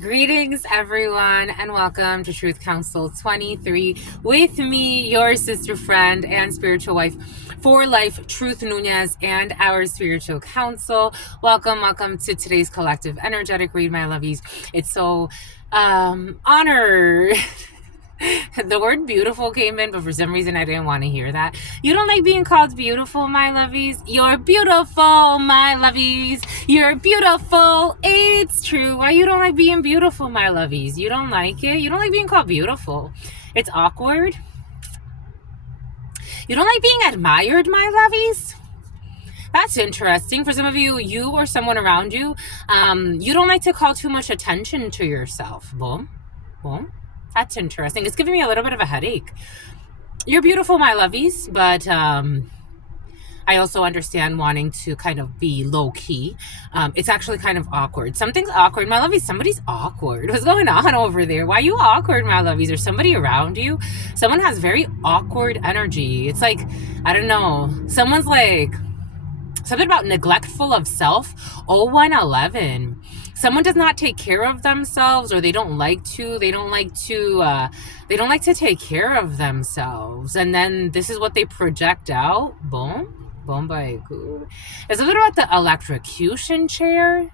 Greetings, everyone, and welcome to Truth Council 23 with me, your sister friend and spiritual wife for life, Truth Nunez, and our spiritual council. Welcome to today's collective energetic read, my lovies. It's so honored. The word beautiful came in, but for some reason I didn't want to hear that. You don't like being called beautiful, my lovies? You're beautiful, my lovies. You're beautiful. It's true. Why you don't like being beautiful, my lovies? You don't like it? You don't like being called beautiful? It's awkward. You don't like being admired, my lovies? That's interesting. For some of you, you or someone around you, you don't like to call too much attention to yourself. Boom. That's interesting. It's giving me a little bit of a headache. You're beautiful, my lovies, but I also understand wanting to kind of be low-key. It's actually kind of awkward. Something's awkward, my lovies. Somebody's awkward. What's going on over there? Why are you awkward, my lovies? There's somebody around you. Someone has very awkward energy. It's like, I don't know. Someone's like, something about neglectful of self. 0111. Someone does not take care of themselves, or they don't like to take care of themselves, and then this is what they project out. Boom by good. Is it about the electrocution chair?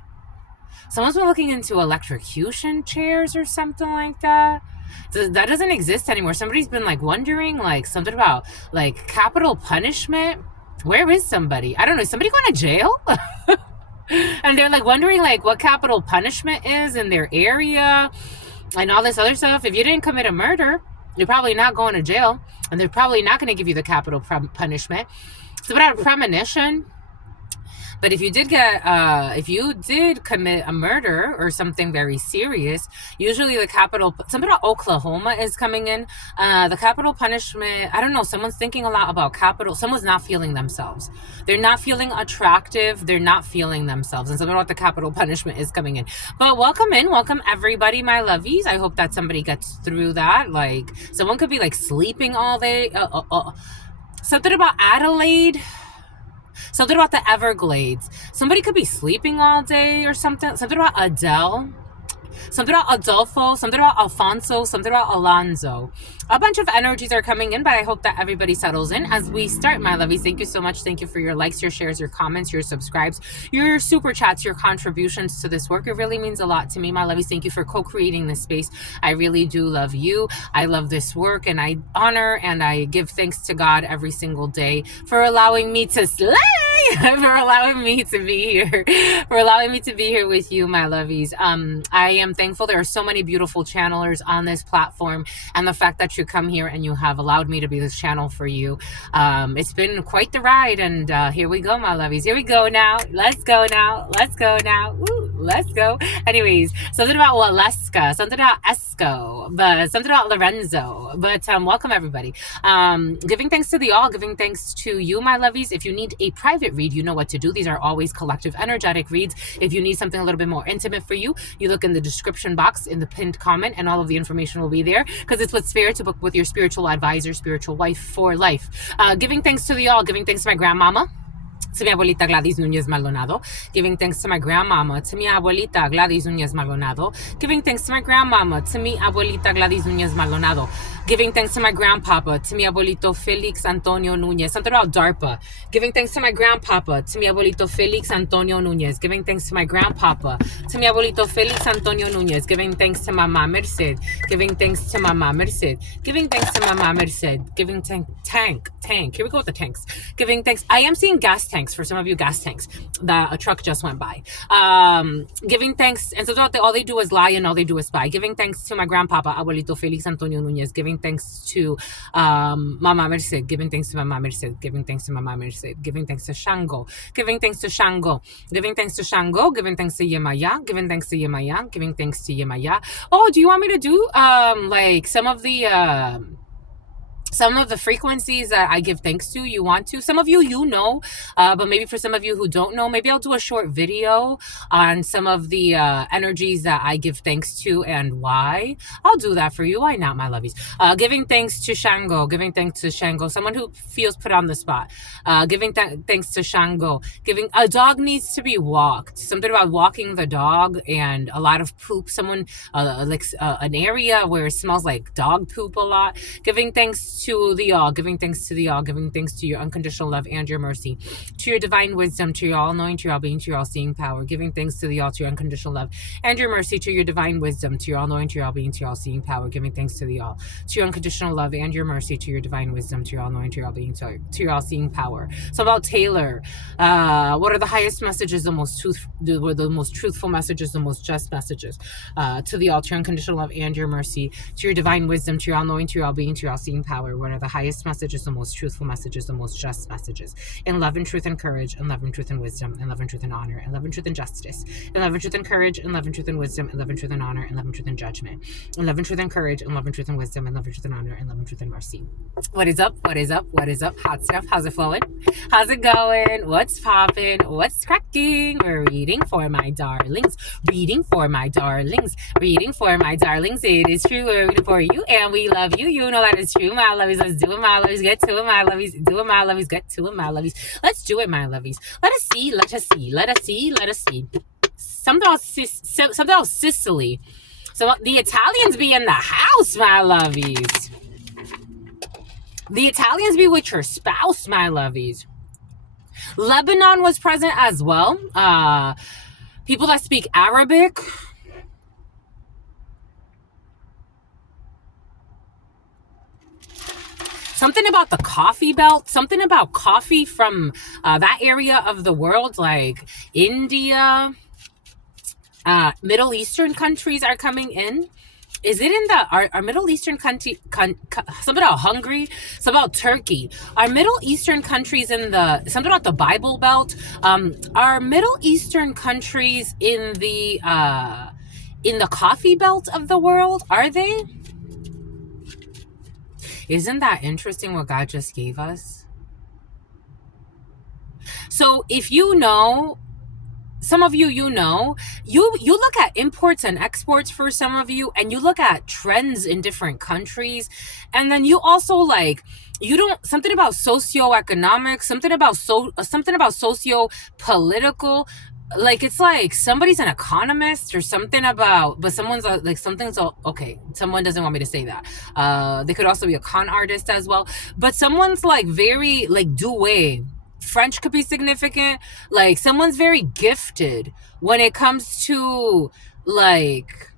Someone's been looking into electrocution chairs or something like that. That doesn't exist anymore. Somebody's been like wondering, like something about like capital punishment. Where is somebody? I don't know. Is somebody going to jail? And they're like wondering like what capital punishment is in their area and all this other stuff. If you didn't commit a murder, you're probably not going to jail, and they're probably not going to give you the capital punishment. So without a premonition. But if you did commit a murder or something very serious, usually the capital, something about Oklahoma is coming in. The capital punishment, I don't know, someone's thinking a lot about capital. Someone's not feeling themselves. They're not feeling attractive. They're not feeling themselves. And something about the capital punishment is coming in. But welcome everybody, my lovies. I hope that somebody gets through that. Like, someone could be like sleeping all day. Something about Adelaide. Something about the Everglades. Somebody could be sleeping all day or something. Something about Adele. Something about Adolfo. Something about Alfonso. Something about Alonzo. A bunch of energies are coming in, but I hope that everybody settles in as we start, my lovies. Thank you so much. Thank you for your likes, your shares, your comments, your subscribes, your super chats, your contributions to this work. It really means a lot to me, my lovies. Thank you for co-creating this space. I really do love you. I love this work, and I honor and I give thanks to God every single day for allowing me to slay. For allowing me to be here with you, my lovies. I am thankful. There are so many beautiful channelers on this platform, and the fact that you come here and you have allowed me to be this channel for you, it's been quite the ride. And here we go, my lovies. Here we go now. Let's go now. Ooh, let's go. Anyways, something about Waleska, something about Esco, but something about Lorenzo. But welcome everybody. Giving thanks to the all, giving thanks to you, my lovies. If you need a private read, you know what to do. These are always collective energetic reads. If you need something a little bit more intimate for you, you look in the description box in the pinned comment, and all of the information will be there, because it's what's fair to book with your spiritual advisor, spiritual wife for life. Giving thanks to the all, giving thanks to my grandmama, to mi abuelita Gladys Nunez Maldonado, giving thanks to my grandmama, to mi abuelita Gladys Nunez Maldonado, giving thanks to my grandmama, to mi abuelita Gladys Nunez Maldonado, giving thanks to my grandpapa, to mi abuelito Felix Antonio Nunez, something about DARPA, giving thanks to my grandpapa, to mi abuelito Felix Antonio Nunez, giving thanks to my grandpapa, to mi abuelito Felix Antonio Nunez, giving thanks to Mama Merced, giving thanks to Mama Merced, giving thanks to Mama Merced, giving tank, here we go with the tanks, giving thanks. I am seeing gas tanks. For some of you, gas tanks. A truck just went by. Giving thanks, and so all they do is lie and all they do is spy. Giving thanks to my grandpapa, abuelito Felix Antonio Nunez. Giving thanks to Mama Merced. Giving thanks to Mama Merced. Giving thanks to Mama Merced. Giving thanks to Shango. Giving thanks to Shango. Giving thanks to Shango. Giving thanks to Yemaya. Giving thanks to Yemaya. Giving thanks to Yemaya. Oh, do you want me to do like some of the some of the frequencies that I give thanks to, you want to. Some of you, but maybe for some of you who don't know, maybe I'll do a short video on some of the energies that I give thanks to and why. I'll do that for you. Why not, my lovies? Giving thanks to Shango, someone who feels put on the spot. Giving thanks to Shango. Giving a dog needs to be walked. Something about walking the dog and a lot of poop. Someone an area where it smells like dog poop a lot. Giving thanks to the all, giving thanks to the all, giving thanks to your unconditional love and your mercy, to your divine wisdom, to your all-knowing, to your all-being, to your all-seeing power, giving thanks to the all, to your unconditional love and your mercy, to your divine wisdom, to your all-knowing, to your all-being, to your all-seeing power, giving thanks to the all, to your unconditional love and your mercy, to your divine wisdom, to your all-knowing, to your all-being, to your all-seeing power. So about Taylor, what are the highest messages, the most truthful messages, the most just messages, to the all, to your unconditional love and your mercy, to your divine wisdom, to your all-knowing, to your all-being, to your all-seeing power. What are the highest messages, the most truthful messages, the most just messages? In love and truth and courage, in love and truth and wisdom, in love and truth and honor, in love and truth and justice, in love and truth and courage, in love and truth and wisdom, in love and truth and honor, in love and truth and judgment, in love and truth and courage, in love and truth and wisdom, in love and truth and honor, in love and truth and mercy. What is up? What is up? What is up? Hot stuff. How's it flowing? How's it going? What's popping? What's cracking? We're reading for my darlings. Reading for my darlings. Reading for my darlings. It is true. We're reading for you and we love you. You know that is true, my lovies. Let's do it, my lovies. Get to it, my lovies. Do it, my lovies. Get to it, my lovies. Let's do it, my lovies. Let us see. Let us see. Let us see. Let us see. Something else Sicily. So the Italians be in the house, my lovies. The Italians be with your spouse, my lovies. Lebanon was present as well. People that speak Arabic. Something about the coffee belt. Something about coffee from that area of the world, like India. Middle Eastern countries are coming in. Is it in our Middle Eastern country, something about Hungary, something about Turkey? Are Middle Eastern countries something about the Bible Belt? Are Middle Eastern countries in the coffee belt of the world? Are they? Isn't that interesting what God just gave us? So if you know, some of you, you look at imports and exports for some of you, and you look at trends in different countries, and then you also something about socioeconomics, something about socio-political, like it's like somebody's an economist or something about, but someone's okay, someone doesn't want me to say that. They could also be a con artist as well, but someone's like very like doué. French could be significant. Like someone's very gifted when it comes to like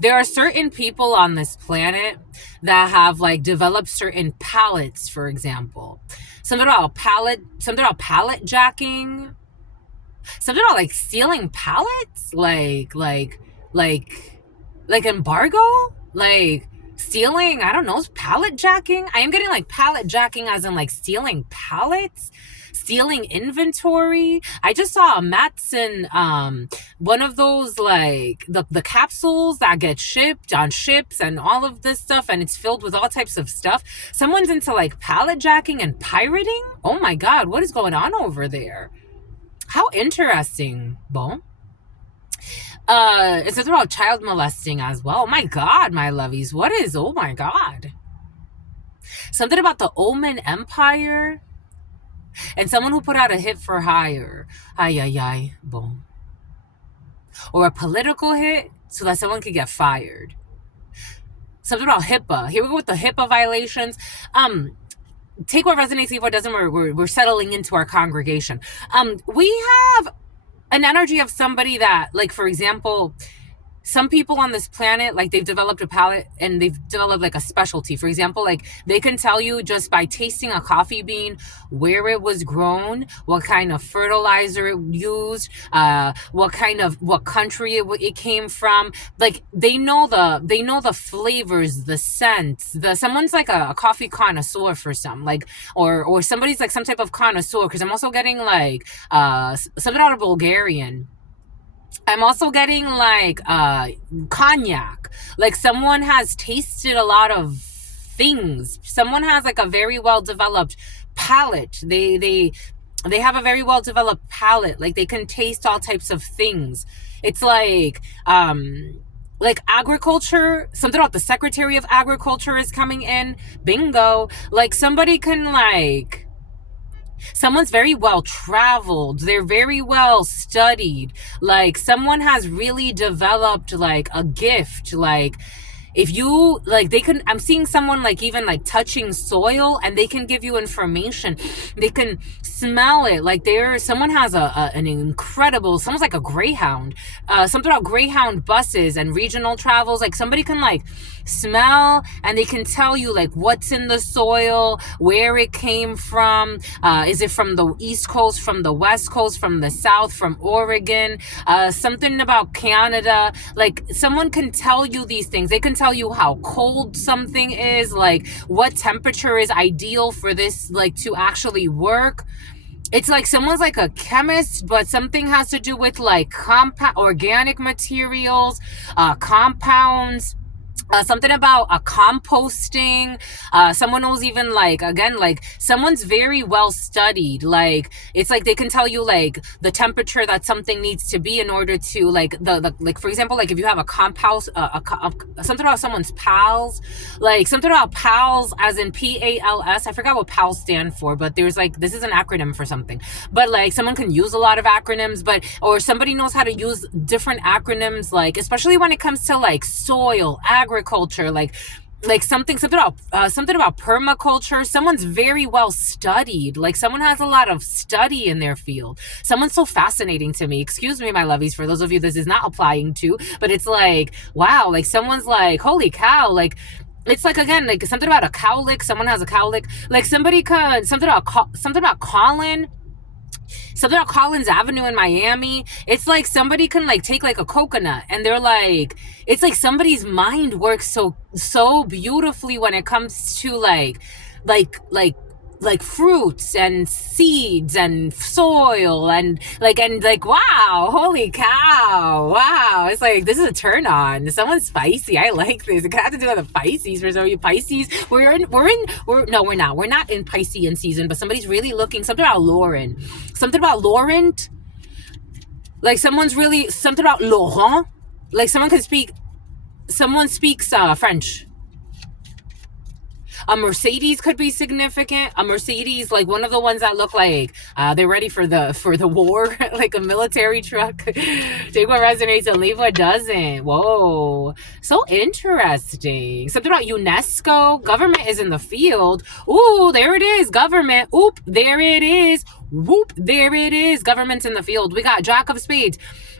there are certain people on this planet that have like developed certain palettes, for example. Something about palette jacking. Something about like stealing pallets, like embargo, like stealing, I don't know, pallet jacking. I am getting like pallet jacking as in like stealing pallets, stealing inventory. I just saw a Matson, one of those like the capsules that get shipped on ships and all of this stuff, and it's filled with all types of stuff. Someone's into like pallet jacking and pirating. Oh my God, what is going on over there? How interesting, Bon. It says about child molesting as well. Oh my God, my lovies. What is, oh my God. Something about the Oman Empire. And someone who put out a hit for hire. Ay, ay, ay, boom. Or a political hit so that someone could get fired. Something about HIPAA. Here we go with the HIPAA violations. Take what resonates, leave what doesn't. We're settling into our congregation. We have an energy of somebody that, like, for example, some people on this planet, like they've developed a palate and they've developed like a specialty. For example, like they can tell you just by tasting a coffee bean where it was grown, what kind of fertilizer it used, what country it came from. Like they know the flavors, the scents. Someone's like a coffee connoisseur for some, like or somebody's like some type of connoisseur, because I'm also getting like something out of Bulgarian. I'm also getting like cognac. Like someone has tasted a lot of things. Someone has like a very well developed palate. They have a very well developed palate. Like they can taste all types of things. It's like agriculture, something about the Secretary of Agriculture is coming in. Bingo. Like somebody can like someone's very well traveled, they're very well studied, like someone has really developed like a gift, like if you like they can, I'm seeing someone like even like touching soil and they can give you information, they can smell it, like there someone has an incredible, someone's like a greyhound, something about greyhound buses and regional travels, like somebody can like smell and they can tell you like what's in the soil, where it came from, is it from the east coast, from the west coast, from the south, from Oregon, something about Canada, like someone can tell you these things, they can tell you how cold something is, like what temperature is ideal for this like to actually work. It's like someone's like a chemist, but something has to do with like organic materials, compounds, something about a composting. Someone knows even like again like someone's very well studied, like it's like they can tell you like the temperature that something needs to be in order to like the like for example like if you have a compound, something about someone's pals, like something about pals as in PALS, I forgot what pals stand for, but there's like this is an acronym for something, but like someone can use a lot of acronyms, but or somebody knows how to use different acronyms, like especially when it comes to like soil agriculture, like something about permaculture. Someone's very well studied, like someone has a lot of study in their field. Someone's so fascinating to me, excuse me my lovies, for those of you this is not applying to, but it's like wow, like someone's like holy cow, like it's like again like something about a cowlick, someone has a cowlick, like somebody could something about Colin, something about Collins Avenue in Miami. It's like somebody can like take like a coconut and they're like, it's like somebody's mind works so beautifully when it comes to like like like fruits and seeds and soil and like wow, holy cow, wow, it's like this is a turn on, someone's spicy, I like this. It has to do with the Pisces. For some of you Pisces, we're not in Piscean season, but somebody's really looking, something about Laurent, like someone's really something about Laurent, like someone speaks French. A Mercedes could be significant. A Mercedes, like one of the ones that look like they're ready for the war, like a military truck. Take what resonates and leave what doesn't. Whoa, so interesting. Something about UNESCO. Government is in the field. Ooh, there it is. Government. Oop, there it is. Whoop, there it is. Government's in the field. We got Jack of Spades,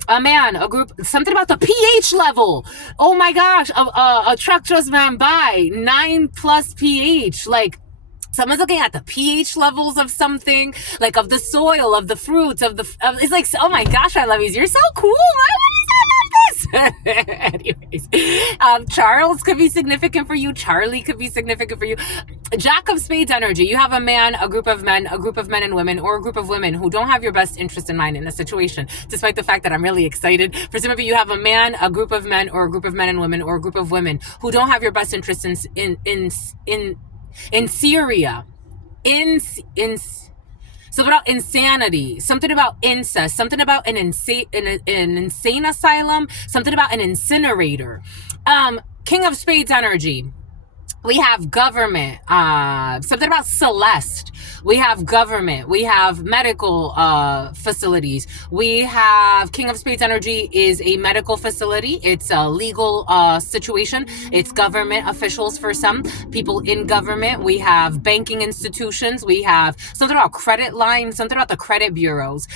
a man, a group, something about the pH level. Oh my gosh, a truck just ran by 9+ pH. Like someone's looking at the pH levels of something, like of the soil, of the fruits, it's like, oh my gosh, I love you. You're so cool. Anyways, Charles could be significant for you. Charlie could be significant for you. Jack of Spades energy. You have a man, a group of men and women, or a group of women who don't have your best interest in mind in a situation, despite the fact that I'm really excited. For some of you have a man, a group of men, or a group of men and women, or a group of women who don't have your best interest in Syria. Something about insanity, something about incest, something about an insane asylum, something about an incinerator. King of Spades energy. We have government, something about Celeste. We have government. We have medical facilities. We have King of Spades energy is a medical facility. It's a legal situation. It's government officials for some people in government. We have banking institutions. We have something about credit lines, something about the credit bureaus.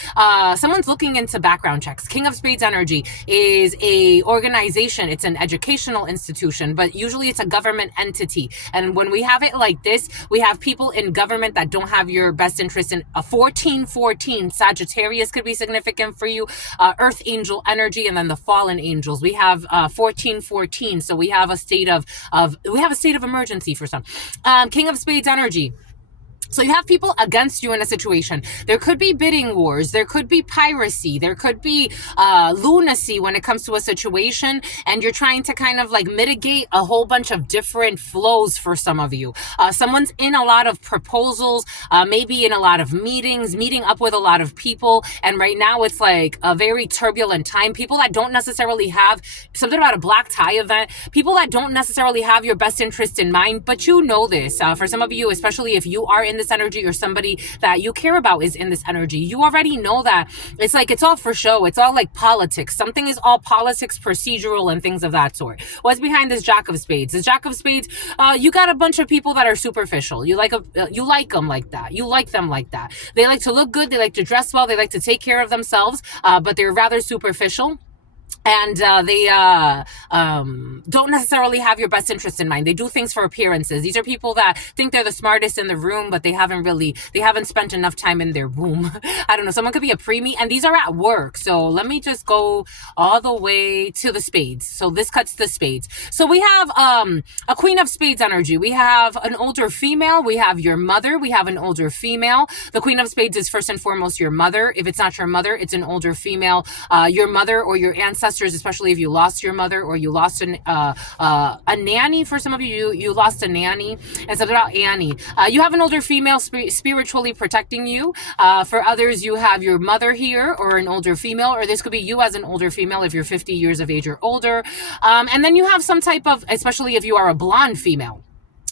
Someone's looking into background checks. King of Spades energy is a organization. It's an educational institution, but usually it's a government entity. And when we have it like this, we have people in government that don't have your best interest in a 1414. Sagittarius could be significant for you. Earth angel energy, and then the fallen angels. We have 1414. So we have a state of emergency for some. King of Spades energy. So you have people against you in a situation. There could be bidding wars. There could be piracy. There could be lunacy when it comes to a situation. And you're trying to kind of like mitigate a whole bunch of different flows for some of you. Someone's in a lot of proposals, maybe in a lot of meetings, meeting up with a lot of people. And right now it's like a very turbulent time. People that don't necessarily have something about a black tie event, people that don't necessarily have your best interest in mind, but you know this. For some of you, especially if you are in this energy or somebody that you care about is in this energy, you already know that it's like it's all for show. It's all like politics. Something is all politics, procedural, and things of that sort. What's behind this Jack of Spades? This Jack of Spades, you got a bunch of people that are superficial. You like them like that. You like them like that. They like to look good. They like to dress well. They like to take care of themselves, but they're rather superficial. And they don't necessarily have your best interest in mind. They do things for appearances. These are people that think they're the smartest in the room, but they haven't spent enough time in their womb. I don't know. Someone could be a preemie, and these are at work. So let me just go all the way to the spades. So this cuts the spades. So we have a queen of spades energy. We have an older female. We have your mother. We have an older female. The queen of spades is first and foremost your mother. If it's not your mother, it's an older female. Your mother or your ancestors, especially if you lost your mother or you lost a nanny. For some of you, you lost a nanny. And something about Annie. You have an older female spiritually protecting you. For others, you have your mother here or an older female, or this could be you as an older female if you're 50 years of age or older. And then you have some type of, especially if you are a blonde female,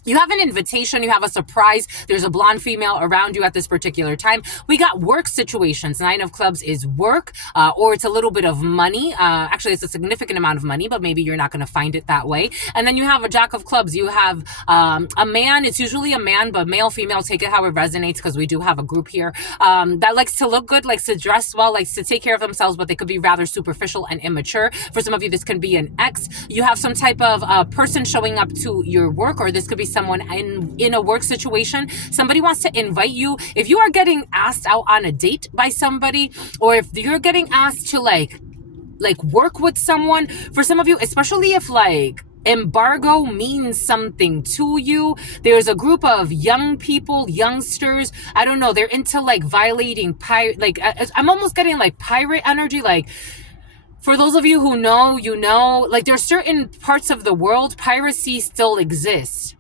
you have an invitation, you have a surprise. There's a blonde female around you at this particular time. We got work situations. 9 of clubs is work, or it's a little bit of money. Actually, it's a significant amount of money, but maybe you're not going to find it that way. And then you have a jack of clubs. You have a man. It's usually a man, but male, female, take it how it resonates, because we do have a group here that likes to look good, likes to dress well, likes to take care of themselves, but they could be rather superficial and immature. For some of you, this can be an ex. You have some type of person showing up to your work, or this could be someone in a work situation. Somebody wants to invite you. If you are getting asked out on a date by somebody, or if you're getting asked to like work with someone, for some of you, especially if like embargo means something to you, there's a group of young people, youngsters, I don't know, they're into like violating I'm almost getting like pirate energy. Like, for those of you who know, you know, like there's certain parts of the world piracy still exists.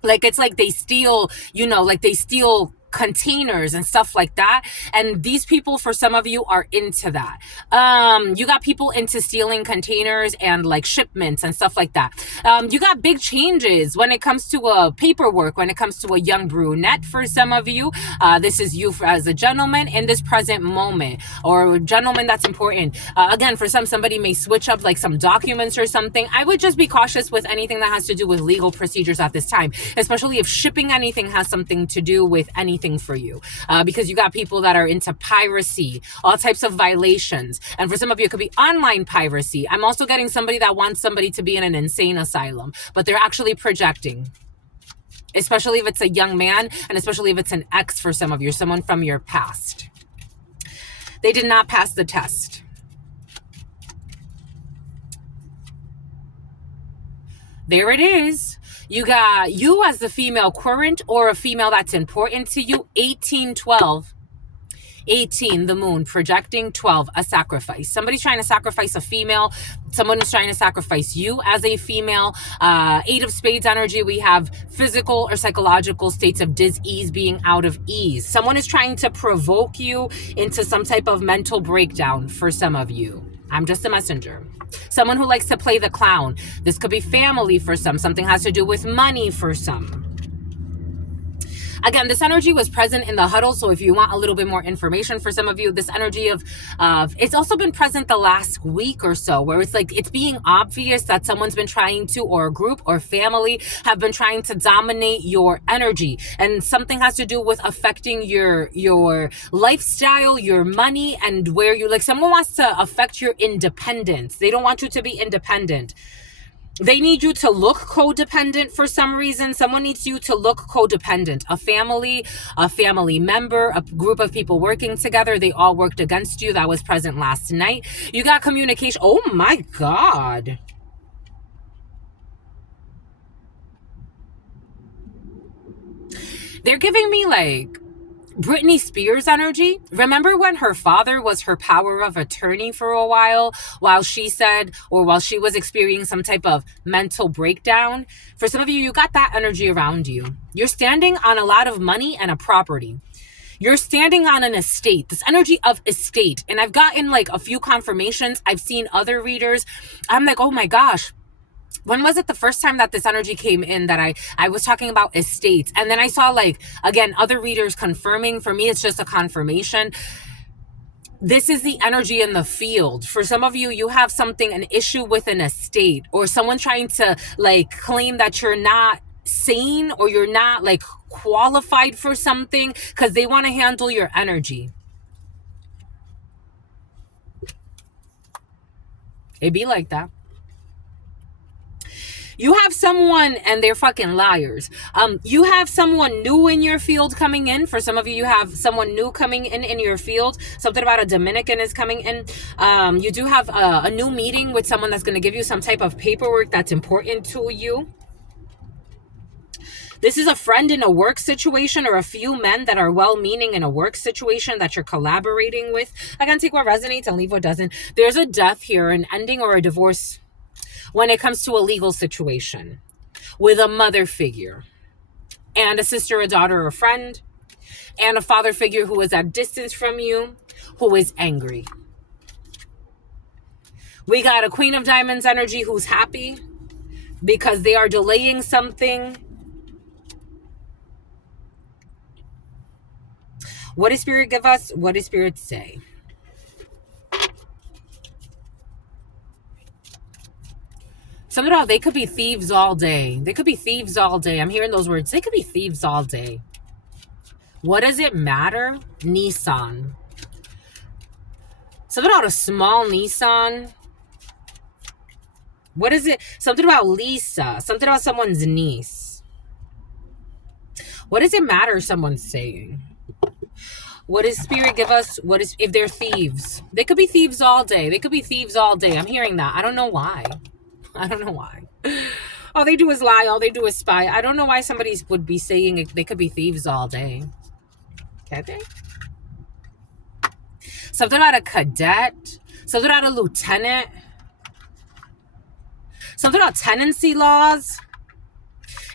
Like, it's like they steal, like they steal containers and stuff like that, and these people, for some of you, are into that. You got people into stealing containers and like shipments and stuff like that. You got big changes when it comes to paperwork, when it comes to a young brunette. For some of you, this is you as a gentleman in this present moment, or a gentleman that's important. Again, for somebody may switch up like some documents or something. I would just be cautious with anything that has to do with legal procedures at this time, especially if shipping anything has something to do with anything for you, because you got people that are into piracy, all types of violations. And for some of you, it could be online piracy. I'm also getting somebody that wants somebody to be in an insane asylum, but they're actually projecting, especially if it's a young man, and especially if it's an ex. For some of you, someone from your past. They did not pass the test. There it is. You got you as the female current, or a female that's important to you. 18, 12. 18, the moon, projecting. 12, a sacrifice. Somebody's trying to sacrifice a female. Someone is trying to sacrifice you as a female. 8 of spades energy, we have physical or psychological states of dis-ease, being out of ease. Someone is trying to provoke you into some type of mental breakdown. For some of you, I'm just a messenger. Someone who likes to play the clown. This could be family for some. Something has to do with money for some. Again, this energy was present in the huddle, so if you want a little bit more information, for some of you, this energy of it's also been present the last week or so, where it's like it's being obvious that someone's been trying to, or a group or family have been trying to dominate your energy, and something has to do with affecting your lifestyle, your money, and where you, like, someone wants to affect your independence. They don't want you to be independent. They need you to look codependent for some reason. Someone needs you to look codependent. A family member, a group of people working together. They all worked against you. That was present last night. You got communication. Oh my God. They're giving me like Britney Spears energy. Remember when her father was her power of attorney for a while she said, or while she was experiencing some type of mental breakdown? For some of you, you got that energy around you. You're standing on a lot of money and a property. You're standing on an estate, this energy of estate. And I've gotten like a few confirmations. I've seen other readers. I'm like, oh my gosh, when was it the first time that this energy came in that I was talking about estates? And then I saw, like, again, other readers confirming. For me, it's just a confirmation. This is the energy in the field. For some of you, you have something, an issue with an estate, or someone trying to like claim that you're not sane or you're not like qualified for something because they want to handle your energy. It be like that. You have someone, and they're fucking liars. You have someone new in your field coming in. For some of you, you have someone new coming in your field. Something about a Dominican is coming in. You do have a new meeting with someone that's going to give you some type of paperwork that's important to you. This is a friend in a work situation, or a few men that are well-meaning in a work situation that you're collaborating with. I can take what resonates and leave what doesn't. There's a death here, an ending or a divorce when it comes to a legal situation with a mother figure and a sister, a daughter, a friend, and a father figure who is at distance from you, who is angry. We got a Queen of Diamonds energy who's happy because they are delaying something. What does Spirit give us? What does Spirit say? Something about they could be thieves all day. They could be thieves all day. I'm hearing those words. They could be thieves all day. What does it matter? Nissan. Something about a small Nissan. What is it? Something about Lisa. Something about someone's niece. What does it matter someone's saying? What does Spirit give us? What is, if they're thieves? They could be thieves all day. They could be thieves all day. I'm hearing that. I don't know why. I don't know why. All they do is lie. All they do is spy. I don't know why somebody would be saying they could be thieves all day. Can they? Something about a cadet. Something about a lieutenant. Something about tenancy laws.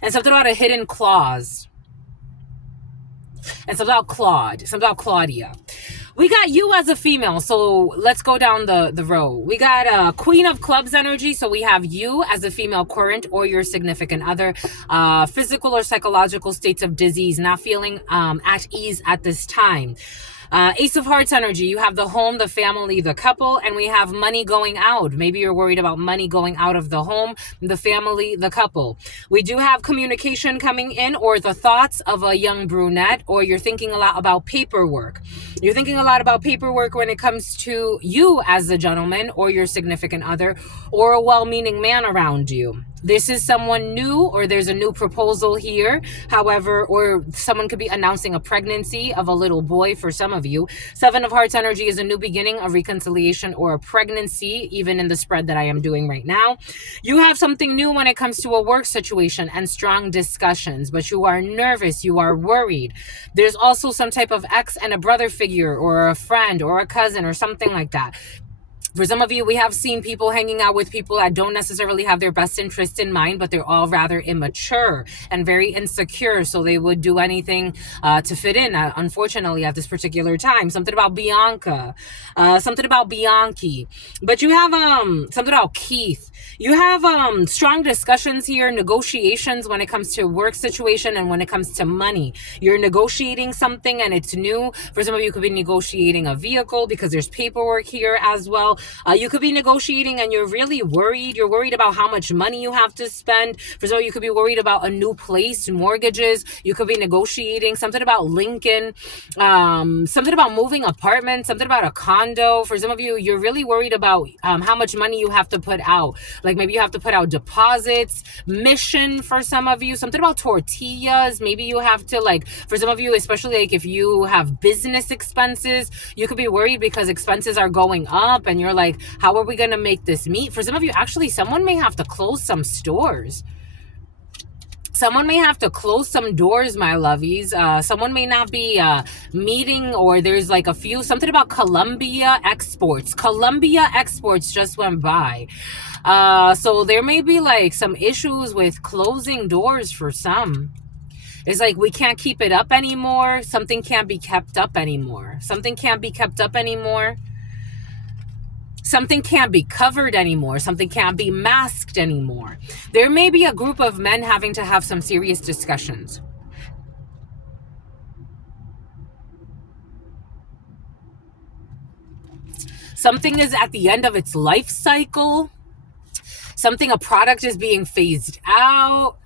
And something about a hidden clause. And something about Claude. Something about Claudia. We got you as a female, so let's go down the row. We got Queen of Clubs energy, so we have you as a female current or your significant other. Physical or psychological states of disease, not feeling at ease at this time. Ace of Hearts energy, you have the home, the family, the couple, and we have money going out. Maybe you're worried about money going out of the home, the family, the couple. We do have communication coming in, or the thoughts of a young brunette, or you're thinking a lot about paperwork. You're thinking a lot about paperwork when it comes to you as a gentleman or your significant other, or a well-meaning man around you. This is someone new, or there's a new proposal here. However, or someone could be announcing a pregnancy of a little boy for some of you. Seven of Hearts energy is a new beginning, a reconciliation, or a pregnancy, even in the spread that I am doing right now. You have something new when it comes to a work situation and strong discussions, but you are nervous, you are worried. There's also some type of ex and a brother figure, or a friend, or a cousin, or something like that. For some of you, we have seen people hanging out with people that don't necessarily have their best interest in mind, but they're all rather immature and very insecure. So they would do anything to fit in, unfortunately, at this particular time. Something about Bianca, something about Bianchi. But you have something about Keith. You have strong discussions here, negotiations when it comes to work situation and when it comes to money. You're negotiating something and it's new. For some of you, could be negotiating a vehicle because there's paperwork here as well. You could be negotiating and you're really worried. You're worried about how much money you have to spend. For some of you, could be worried about a new place, mortgages. You could be negotiating something about Lincoln, something about moving apartments, something about a condo. For some of you, you're really worried about how much money you have to put out. Like maybe you have to put out deposits, mission for some of you, something about tortillas. Maybe you have to, like, for some of you, especially like if you have business expenses, you could be worried because expenses are going up and you're like, how are we going to make this meet? For some of you, actually, someone may have to close some stores. Someone may have to close some doors, my lovies. Someone may not be meeting, or there's like a few, something about Colombia exports. Colombia exports just went by. So there may be like some issues with closing doors for some. It's like we can't keep it up anymore. Something can't be kept up anymore. Something can't be kept up anymore. Something can't be covered anymore. Something can't be masked anymore. There may be a group of men having to have some serious discussions. Something is at the end of its life cycle. Something, a product is being phased out.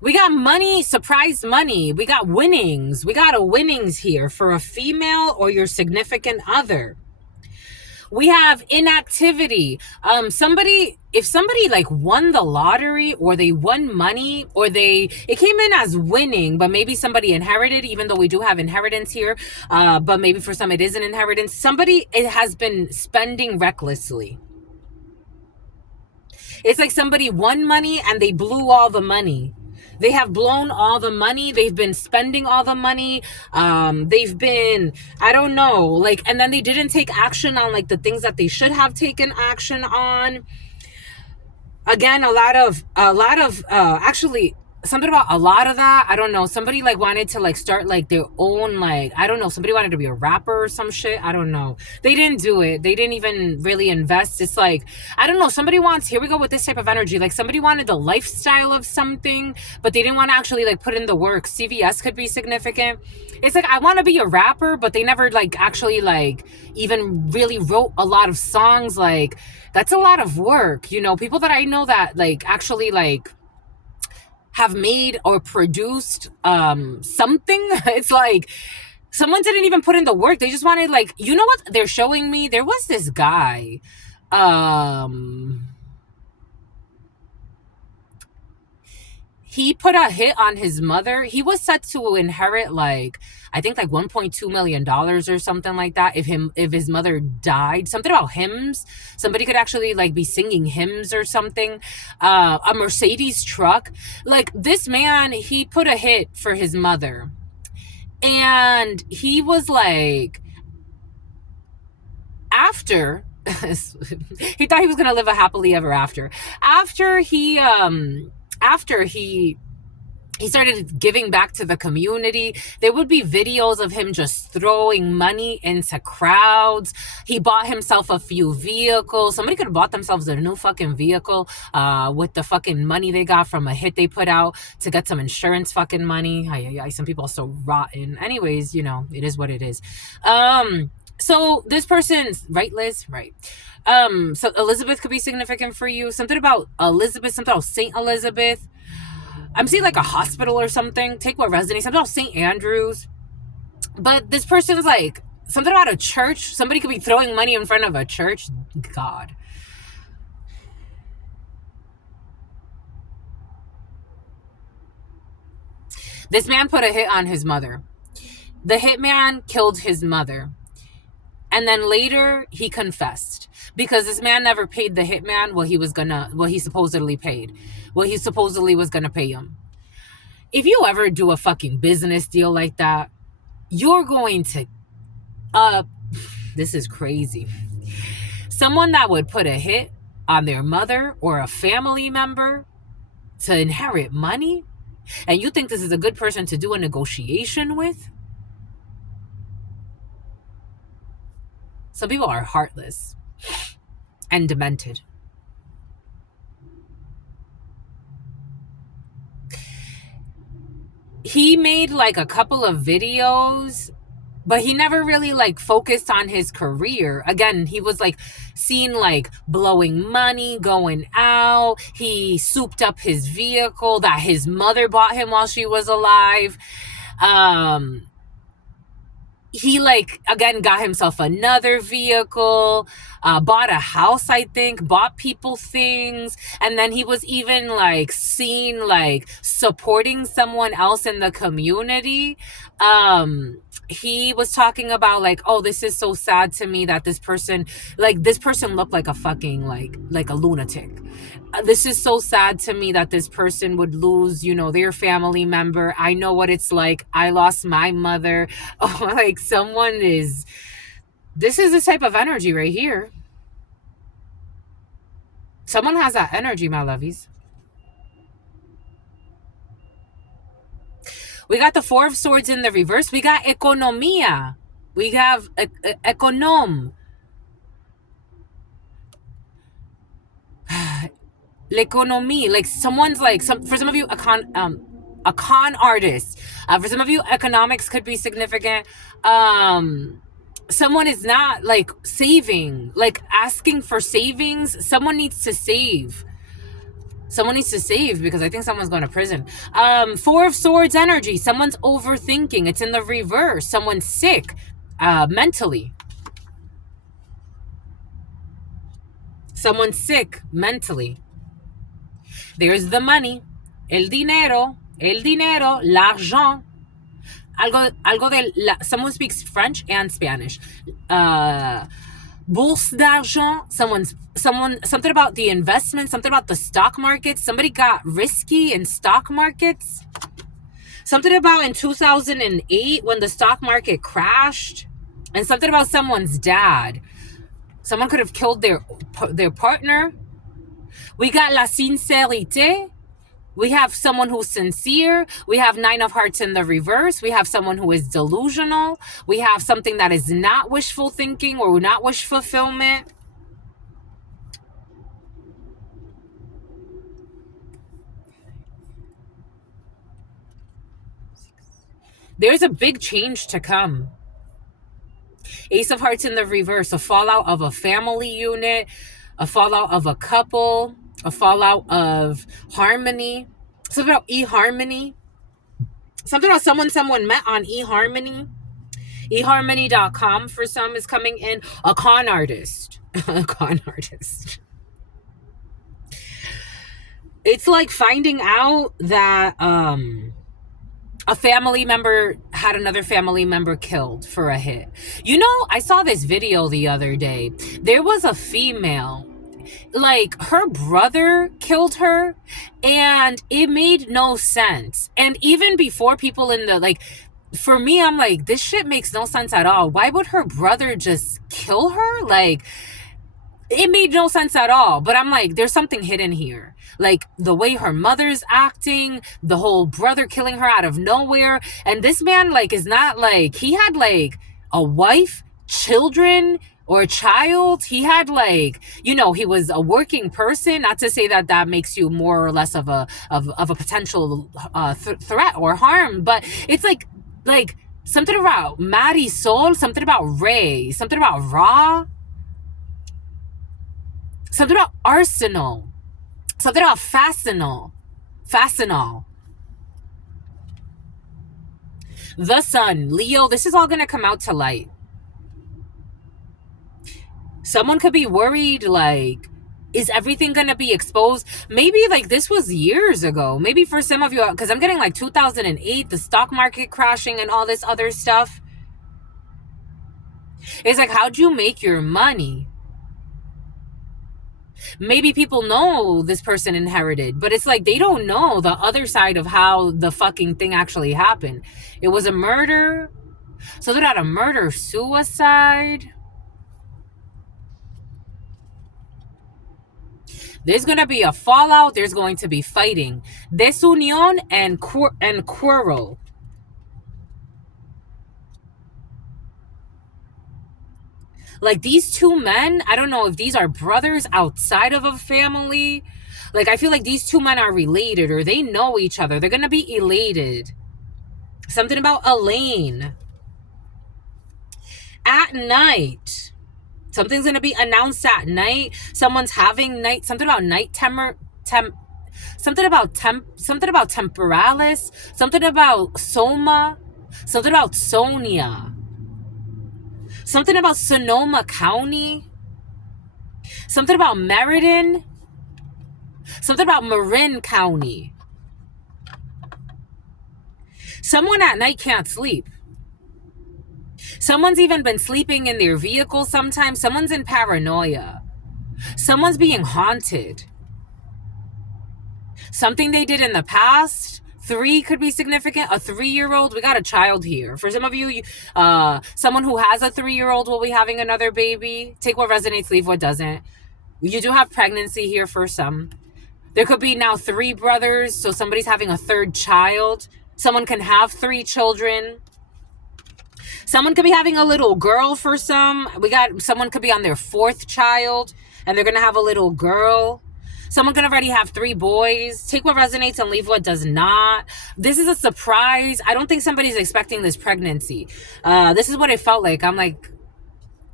We got money, surprise money. We got winnings. We got a winnings here for a female or your significant other. We have inactivity. If somebody like won the lottery, or they won money, or it came in as winning, but maybe somebody inherited, even though we do have inheritance here, but maybe for some it is an inheritance. It has been spending recklessly. It's like somebody won money and they blew all the money. They have blown all the money. They've been spending all the money. They've been, I don't know, like, and then they didn't take action on like the things that they should have taken action on. Again, actually, something about a lot of that, I don't know. Somebody like wanted to like start like their own, like, I don't know, somebody wanted to be a rapper or some shit. I don't know. They didn't do it. They didn't even really invest. It's like, I don't know, somebody wants, here we go with this type of energy. Like somebody wanted the lifestyle of something, but they didn't want to actually like put in the work. CVS could be significant. It's like, I want to be a rapper, but they never like actually like even really wrote a lot of songs. Like, that's a lot of work. You know, people that I know that like actually like have made or produced something. It's like someone didn't even put in the work. They just wanted, like, you know what they're showing me? There was this guy, he put a hit on his mother. He was set to inherit like, I think like $1.2 million or something like that if his mother died. Something about hymns. Somebody could actually like be singing hymns or something. A Mercedes truck. Like this man, he put a hit for his mother. And he was like, after he thought he was gonna live a happily ever after. After he started giving back to the community, there would be videos of him just throwing money into crowds. He bought himself a few vehicles. Somebody could have bought themselves a new fucking vehicle with the fucking money they got from a hit they put out to get some insurance fucking money. Some people are so rotten. Anyways, you know, it is what it is. So this person's, right, Liz? Right. So Elizabeth could be significant for you. Something about Elizabeth, something about Saint Elizabeth. I'm seeing like a hospital or something. Take what resonates. Something about St. Andrews. But this person's like, something about a church. Somebody could be throwing money in front of a church. God. This man put a hit on his mother. The hitman killed his mother. And then later he confessed, because this man never paid the hitman what he supposedly paid. What he supposedly was gonna pay him. If you ever do a fucking business deal like that, you're going to this is crazy. Someone that would put a hit on their mother or a family member to inherit money, and you think this is a good person to do a negotiation with? Some people are heartless and demented. He made like a couple of videos, but he never really like focused on his career. Again, he was like seen like blowing money, going out. He souped up his vehicle that his mother bought him while she was alive. he like again got himself another vehicle, bought a house, I think, bought people things, and then he was even like seen like supporting someone else in the community. He was talking about like, oh, this is so sad to me that this person looked like a fucking like a lunatic. This is so sad to me that this person would lose, their family member. I know what it's like. I lost my mother. Oh, like this is the type of energy right here. Someone has that energy, my lovies. We got the Four of Swords in the reverse. We got economia. We have econom. L'economie. Like someone's like for some of you a con artist. For some of you, economics could be significant. Someone is not like saving, like asking for savings. Someone needs to save. Someone needs to save because I think someone's going to prison. Four of Swords energy. Someone's overthinking. It's in the reverse. Someone's sick mentally. Someone's sick mentally. There's the money. El dinero, l'argent. Algo someone speaks French and Spanish. Bourse d'argent. Something about the investment, something about the stock market. Somebody got risky in stock markets. Something about in 2008 when the stock market crashed. And something about someone's dad. Someone could have killed their partner. We got la sincérité. We have someone who's sincere. We have Nine of Hearts in the reverse. We have someone who is delusional. We have something that is not wishful thinking or not wish fulfillment. There's a big change to come. Ace of Hearts in the reverse. A fallout of a family unit. A fallout of a couple. A fallout of harmony. Something about eHarmony. Something about someone met on eHarmony. eHarmony.com for some is coming in. A con artist. A con artist. It's like finding out that a family member had another family member killed for a hit. I saw this video the other day. There was a female, like her brother killed her, and it made no sense. And even before people in the for me, I'm like, this shit makes no sense at all. Why would her brother just kill her? Like, it made no sense at all. But I'm like, there's something hidden here. Like the way her mother's acting, the whole brother killing her out of nowhere. And this man is not he had a wife, children, or a child. He had he was a working person. Not to say that makes you more or less of a potential threat or harm, but it's like something about Marisol, something about Ray, something about Ra, something about Arsenal, something about Fastenal. The Sun, Leo, this is all going to come out to light. Someone could be worried, is everything going to be exposed? Maybe this was years ago. Maybe for some of you, because I'm getting 2008, the stock market crashing and all this other stuff. It's how'd you make your money? Maybe people know this person inherited, but it's they don't know the other side of how the fucking thing actually happened. It was a murder. So they're not a murder-suicide. There's going to be a fallout. There's going to be fighting. Desunión and quarrel. These two men, I don't know if these are brothers outside of a family. I feel these two men are related or they know each other. They're going to be elated. Something about Elaine. At night. Something's going to be announced at night. Someone's having night. Something about night something about temporalis. Something about Soma. Something about Sonia. Something about Sonoma County. Something about Meriden. Something about Marin County. Someone at night can't sleep. Someone's even been sleeping in their vehicle sometimes. Someone's in paranoia. Someone's being haunted. Something they did in the past. 3 could be significant. A 3-year-old. We got a child here. For some of you, someone who has a 3-year-old will be having another baby. Take what resonates, leave what doesn't. You do have pregnancy here for some. There could be now 3 brothers, so somebody's having a 3rd child. Someone can have 3 children. Someone could be having a little girl for some. Someone could be on their 4th child, and they're going to have a little girl. Someone can already have 3 boys. Take what resonates and leave what does not. This is a surprise. I don't think somebody's expecting this pregnancy. This is what it felt like. I'm like,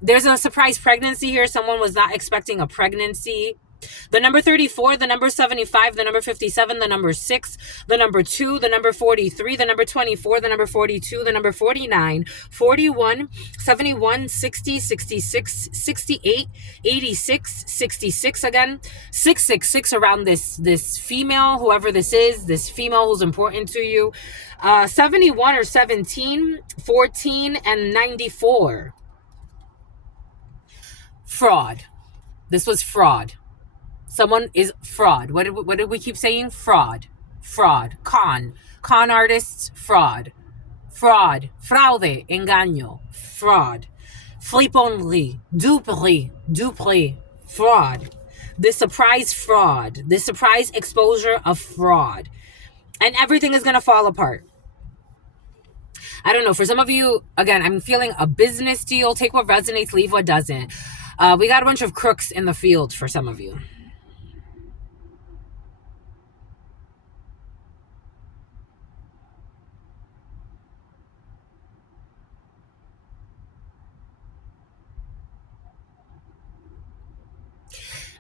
there's a surprise pregnancy here. Someone was not expecting a pregnancy. The number 34, the number 75, the number 57, the number 6, the number 2, the number 43, the number 24, the number 42, the number 49, 41, 71, 60, 66, 68, 86, 66 again, 666 around this female, whoever this is, this female who's important to you, 71 or 17, 14, and 94. Fraud. This was fraud. Someone is fraud. What did we keep saying? Fraud. Fraud. Con artists. Fraud. Fraude. Engaño. Fraud. Fliponnerie. Duperie. Fraud. The surprise fraud. The surprise exposure of fraud. And everything is going to fall apart. I don't know. For some of you, again, I'm feeling a business deal. Take what resonates, leave what doesn't. We got a bunch of crooks in the field for some of you.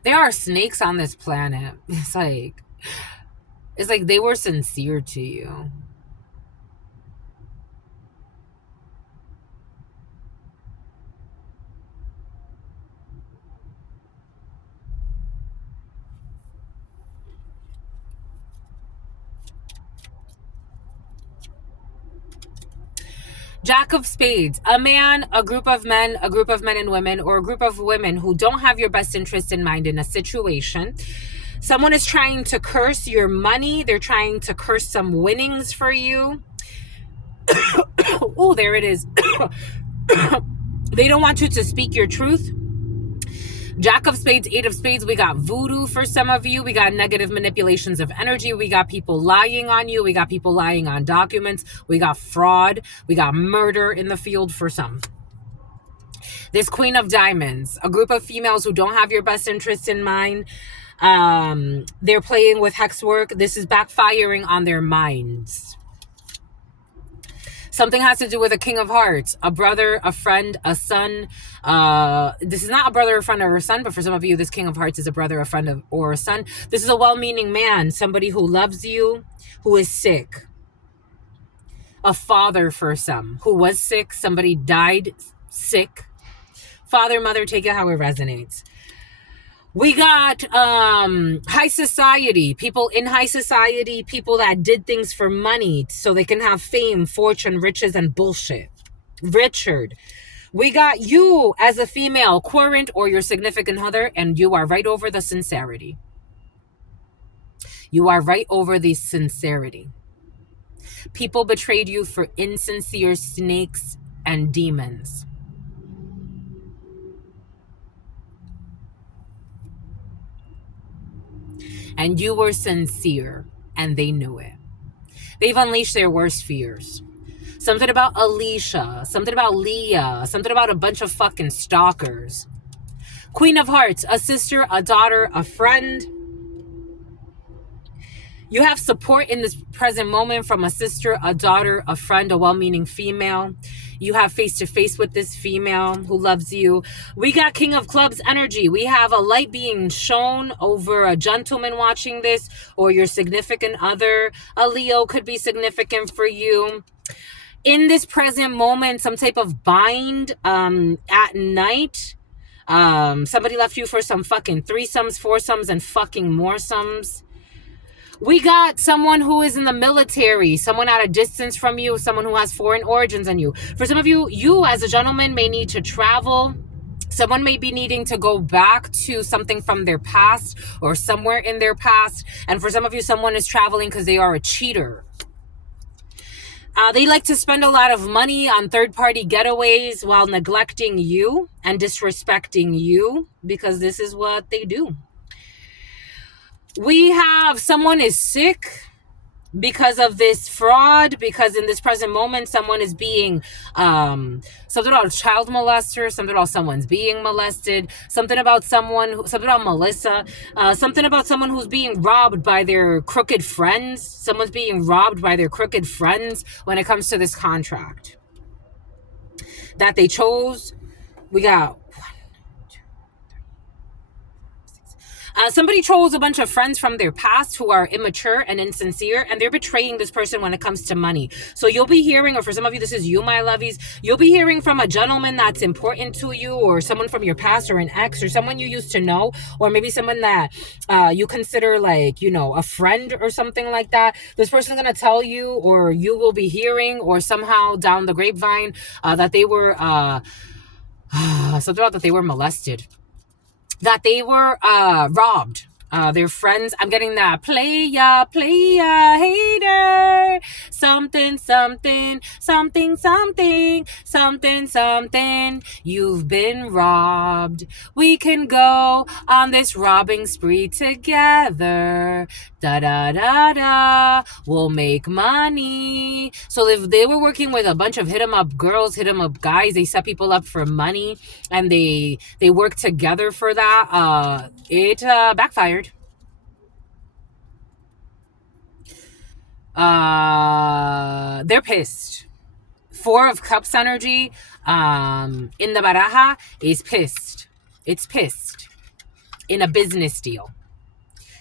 There are snakes on this planet. It's like they were sincere to you. Jack of Spades, a man, a group of men and women, or a group of women who don't have your best interest in mind in a situation. Someone is trying to curse your money. They're trying to curse some winnings for you. Oh, there it is. They don't want you to speak your truth. Jack of Spades, 8 of Spades, we got voodoo for some of you. We got negative manipulations of energy. We got people lying on you. We got people lying on documents. We got fraud. We got murder in the field for some. This Queen of Diamonds, a group of females who don't have your best interests in mind. They're playing with hex work. This is backfiring on their minds. Something has to do with a King of Hearts, a brother, a friend, a son. This is not a brother, a friend, or a son, but for some of you, this King of Hearts is a brother, a friend, or a son. This is a well-meaning man, somebody who loves you, who is sick. A father for some, who was sick, somebody died sick. Father, mother, take it how it resonates. We got high society, people in high society, people that did things for money so they can have fame, fortune, riches, and bullshit. Richard. We got you as a female, current or your significant other, and you are right over the sincerity. You are right over the sincerity. People betrayed you for insincere snakes and demons. And you were sincere, and they knew it. They've unleashed their worst fears. Something about Alicia, something about Leah, something about a bunch of fucking stalkers. Queen of Hearts, a sister, a daughter, a friend. You have support in this present moment from a sister, a daughter, a friend, a well-meaning female. You have face-to-face with this female who loves you. We got King of Clubs energy. We have a light being shown over a gentleman watching this or your significant other. A Leo could be significant for you. in this present moment, some type of bind at night. Somebody left you for some fucking threesomes, foursomes, and fucking more sums. We got someone who is in the military, someone at a distance from you, someone who has foreign origins on you. For some of you, you as a gentleman may need to travel. Someone may be needing to go back to something from their past or somewhere in their past. And for some of you, someone is traveling because they are a cheater. They like to spend a lot of money on third-party getaways while neglecting you and disrespecting you, because this is what they do. We have someone is sick because of this fraud, because in this present moment someone is being something about a child molester, something about someone's being molested, something about something about Melissa, something about someone who's being robbed by their crooked friends. Someone's being robbed by their crooked friends when it comes to this contract that they chose. We got somebody chose a bunch of friends from their past who are immature and insincere, and they're betraying this person when it comes to money. So you'll be hearing, or for some of you, this is you, my lovies, you'll be hearing from a gentleman that's important to you, or someone from your past, or an ex, or someone you used to know, or maybe someone that you consider like, you know, a friend or something like that. This person's going to tell you, or you will be hearing, or somehow down the grapevine, that they were, something about that they were molested, that they were robbed. Their friends, I'm getting that playa, hater, something, something, something, something, something, something. You've been robbed. We can go on this robbing spree together. Da da da da. We'll make money. So if they were working with a bunch of hit 'em up girls, hit 'em up guys, they set people up for money, and they work together for that. It backfired. They're pissed. Four of Cups energy in the baraja is pissed. It's pissed in a business deal.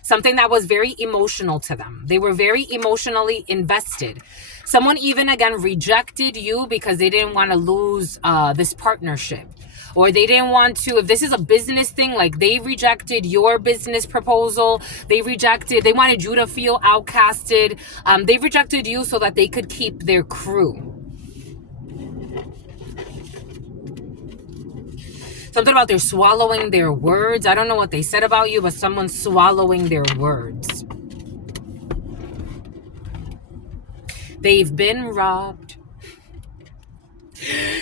Something that was very emotional to them. They were very emotionally invested. Someone even, again, rejected you because they didn't want to lose this partnership. Or they didn't want to, if this is a business thing, like they rejected your business proposal. They wanted you to feel outcasted. They rejected you so that they could keep their crew. Something about they're swallowing their words. I don't know what they said about you, but someone's swallowing their words. They've been robbed.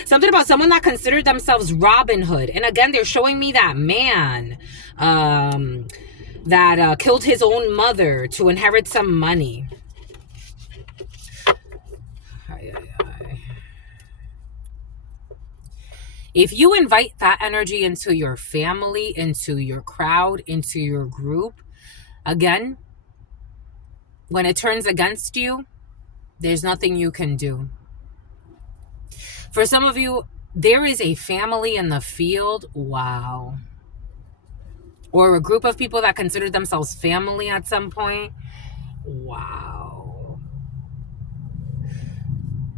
Something about someone that considered themselves Robin Hood. And again, they're showing me that man that killed his own mother to inherit some money. If you invite that energy into your family, into your crowd, into your group, again, when it turns against you, there's nothing you can do. For some of you, there is a family in the field. Wow. Or a group of people that consider themselves family at some point. Wow.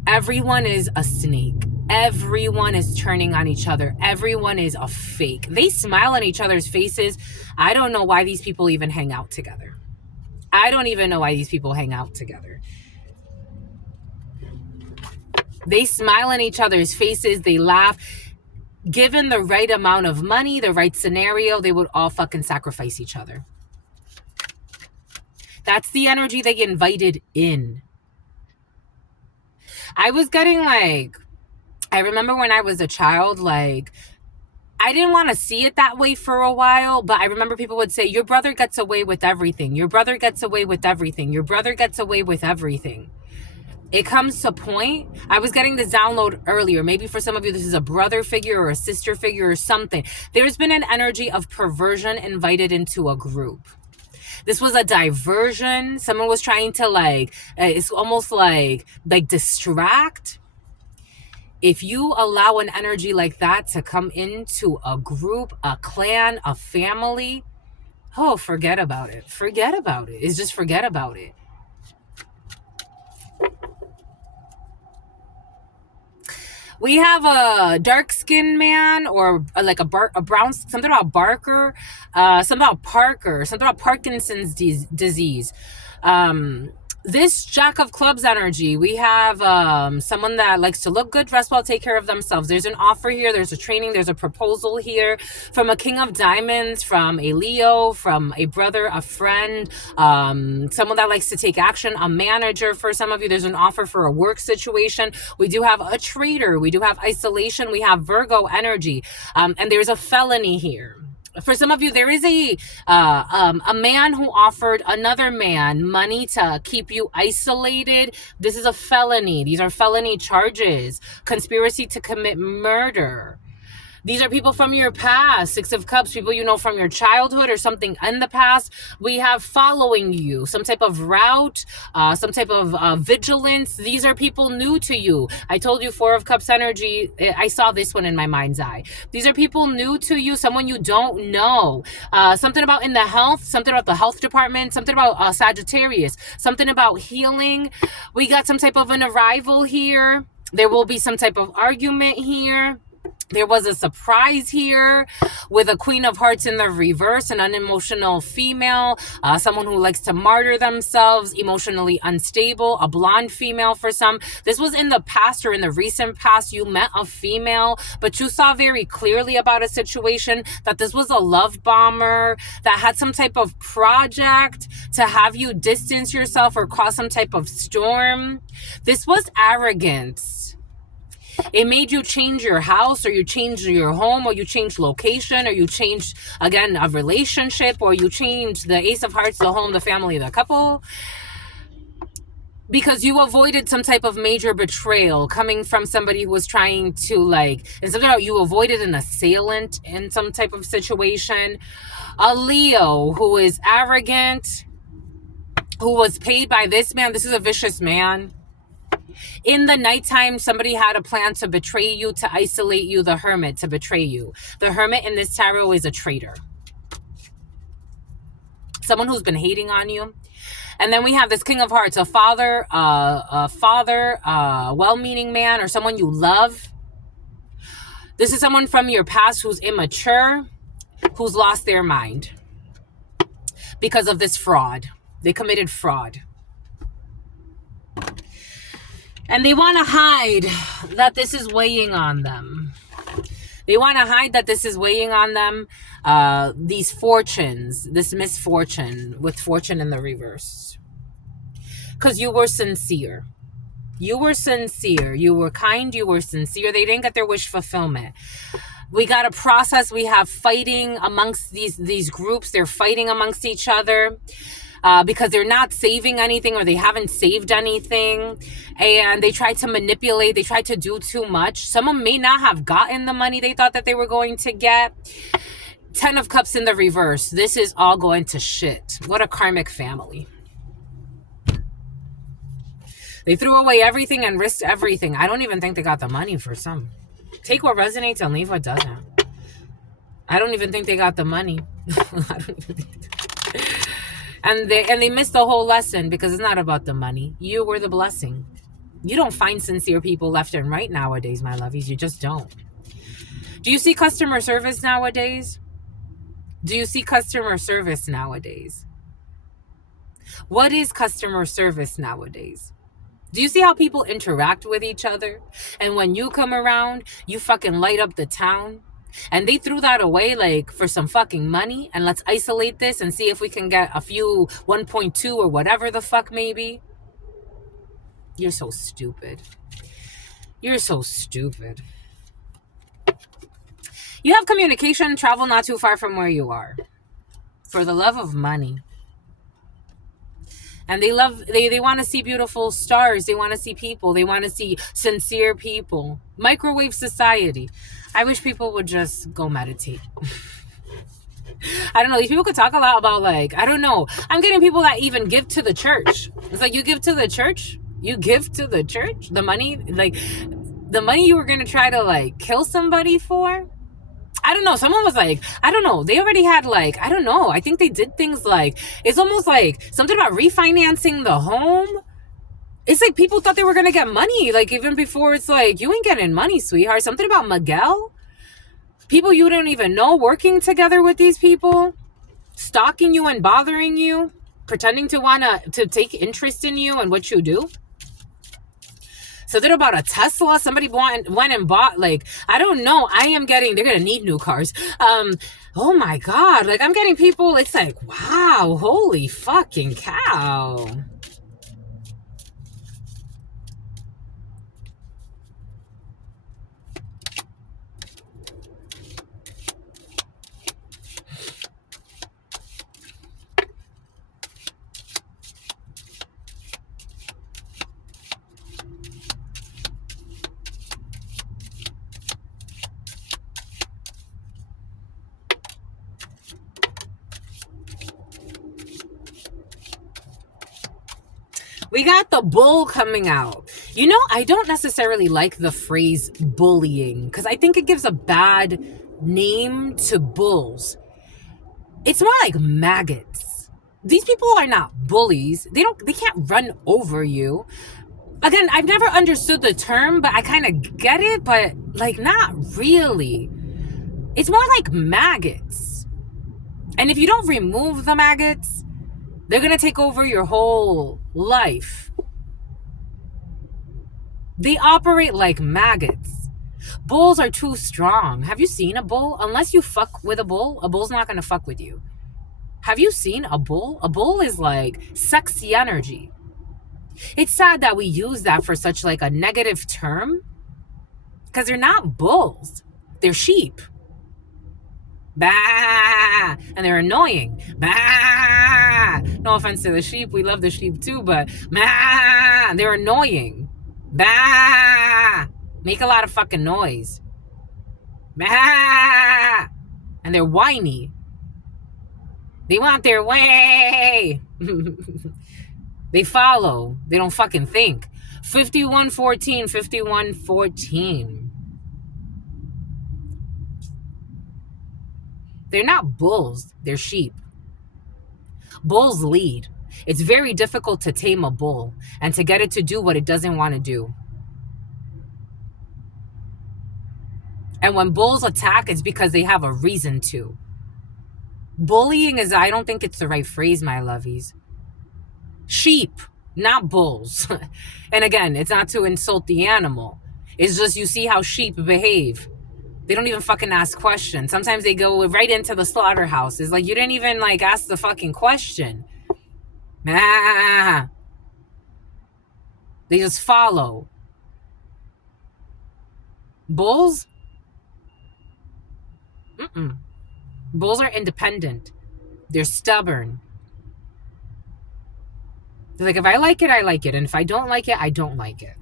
Everyone is a snake. Everyone is turning on each other. Everyone is a fake. They smile on each other's faces. I don't know why these people even hang out together. I don't even know why these people hang out together. They smile in each other's faces. They laugh. Given the right amount of money, the right scenario, they would all fucking sacrifice each other. That's the energy they invited in. I was getting like, I remember when I was a child, like, I didn't want to see it that way for a while, but I remember people would say, your brother gets away with everything. Your brother gets away with everything. Your brother gets away with everything. It comes to a point, I was getting this download earlier. Maybe for some of you, this is a brother figure or a sister figure or something. There's been an energy of perversion invited into a group. This was a diversion. Someone was trying to like, it's almost like distract. If you allow an energy like that to come into a group, a clan, a family, oh, forget about it. Forget about it. It's just forget about it. We have a dark skinned man, or like a brown, something about Barker, something about Parker, something about Parkinson's disease. This Jack of Clubs energy, we have someone that likes to look good, dress well, take care of themselves. There's an offer here, there's a training, there's a proposal here from a King of Diamonds, from a Leo, from a brother, a friend, someone that likes to take action, a manager for some of you. There's an offer for a work situation. We do have a trader, we do have isolation, we have Virgo energy, and there's a felony here. For some of you, there is a man who offered another man money to keep you isolated. This is a felony. These are felony charges. Conspiracy to commit murder. These are people from your past. Six of Cups, people you know from your childhood or something in the past. We have following you, some type of route, some type of vigilance. These are people new to you. I told you Four of Cups energy. I saw this one in my mind's eye. These are people new to you, someone you don't know. Something about in the health, something about the health department, something about Sagittarius, something about healing. We got some type of an arrival here. There will be some type of argument here. There was a surprise here with a Queen of Hearts in the reverse, an unemotional female, someone who likes to martyr themselves, emotionally unstable, a blonde female for some. This was in the past or in the recent past. You met a female, but you saw very clearly about a situation that this was a love bomber that had some type of project to have you distance yourself or cause some type of storm. This was arrogance. It made you change your house, or you changed your home, or you changed location, or you changed, again, a relationship, or you changed the Ace of Hearts, the home, the family, the couple, because you avoided some type of major betrayal coming from somebody who was trying to, like, and something about you avoided an assailant in some type of situation. A Leo who is arrogant, who was paid by this man. This is a vicious man. In the nighttime, somebody had a plan to betray you, to isolate you. The Hermit, to betray you. The Hermit in this tarot is a traitor. Someone who's been hating on you. And then we have this King of Hearts, a father, well-meaning man, or someone you love. This is someone from your past who's immature, who's lost their mind because of this fraud. They committed fraud. And they want to hide that this is weighing on them. They want to hide that this is weighing on them. These fortunes, this misfortune with fortune in the reverse. Because you were sincere. You were sincere. You were kind. You were sincere. They didn't get their wish fulfillment. We got a process. We have fighting amongst these groups. They're fighting amongst each other. Because they're not saving anything, or they haven't saved anything, and they tried to manipulate, they tried to do too much. Someone may not have gotten the money they thought that they were going to get. 10 of Cups in the reverse. This is all going to shit. What a karmic family. They threw away everything and risked everything. I don't even think they got the money for some. Take what resonates and leave what doesn't. I don't even think they got the money. I don't even think And they missed the whole lesson, because it's not about the money. You were the blessing. You don't find sincere people left and right nowadays, my lovies. You just don't. Do you see customer service nowadays? Do you see customer service nowadays? What is customer service nowadays? Do you see how people interact with each other? And when you come around, you fucking light up the town. And they threw that away, like, for some fucking money. And let's isolate this and see if we can get a few 1.2 or whatever the fuck maybe. You're so stupid. You're so stupid. You have communication, travel not too far from where you are. For the love of money. And they want to see beautiful stars. They want to see people. They want to see sincere people. Microwave society. I wish people would just go meditate. I don't know. These people could talk a lot about, like, I don't know. I'm getting people that even give to the church. It's like, you give to the church? You give to the church? The money? Like, the money you were going to try to, like, kill somebody for? I don't know. Someone was like, I don't know. They already had, like, I don't know. I think they did things like, it's almost like something about refinancing the home. It's like people thought they were going to get money. Like even before, it's like, you ain't getting money, sweetheart. Something about Miguel. People you don't even know working together with these people, stalking you and bothering you, pretending to want to take interest in you and what you do. Something about a Tesla. Somebody went and bought, like, I don't know. They're going to need new cars. Oh my God. Like I'm getting people, it's like, wow, holy fucking cow. We got the bull coming out. You know, I don't necessarily like the phrase bullying because I think it gives a bad name to bulls. It's more like maggots. These people are not bullies. They can't run over you. Again, I've never understood the term, but I kind of get it, but like not really. It's more like maggots. And if you don't remove the maggots, they're going to take over your whole life. They operate like maggots. Bulls are too strong. Have you seen a bull? Unless you fuck with a bull's not going to fuck with you. Have you seen a bull? A bull is like sexy energy. It's sad that we use that for such like a negative term because they're not bulls. They're sheep. Bah! And they're annoying. Bah! No offense to the sheep. We love the sheep too, but bah! They're annoying. Bah! Make a lot of fucking noise. Bah! And they're whiny. They want their way. They follow. They don't fucking think. 5114, 5114. They're not bulls. They're sheep. Bulls lead. It's very difficult to tame a bull and to get it to do what it doesn't want to do. And when bulls attack, it's because they have a reason to. Bullying I don't think it's the right phrase, my lovies. Sheep, not bulls. And again, it's not to insult the animal. It's just you see how sheep behave. They don't even fucking ask questions. Sometimes they go right into the slaughterhouse. It's like you didn't even like ask the fucking question. Ah. They just follow. Bulls? Mm-mm. Bulls are independent. They're stubborn. They're like, if I like it, I like it. And if I don't like it, I don't like it.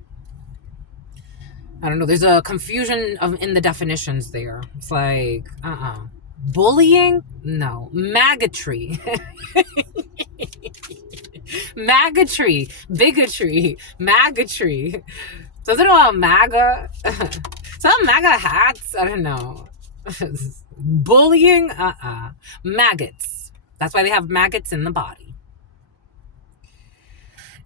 I don't know. There's a confusion in the definitions there. It's like, bullying? No. Maggotry. Maggotry. Bigotry. Maggotry. Does it all MAGA? Some MAGA hats? I don't know. Bullying? Maggots. That's why they have maggots in the body.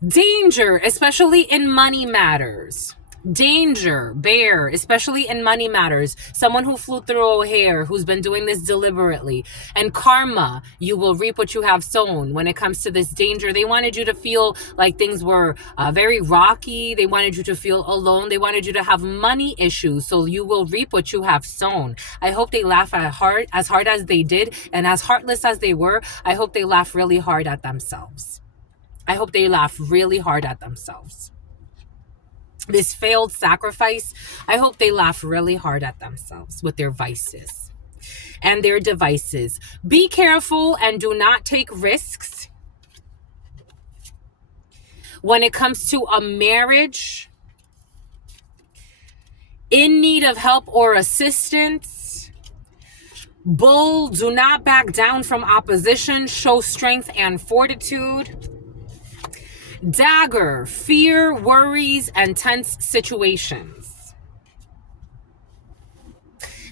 Danger, especially in money matters. Danger, bear, especially in money matters. Someone who flew through O'Hare, who's been doing this deliberately. And karma, you will reap what you have sown. When it comes to this danger, they wanted you to feel like things were very rocky. They wanted you to feel alone. They wanted you to have money issues. So you will reap what you have sown. I hope they laugh as hard as they did, and as heartless as they were. I hope they laugh really hard at themselves. I hope they laugh really hard at themselves. This failed sacrifice, I hope they laugh really hard at themselves with their vices and their devices. Be careful and do not take risks when it comes to a marriage, in need of help or assistance. Bull, do not back down from opposition. Show strength and fortitude. Dagger, fear, worries, and tense situations.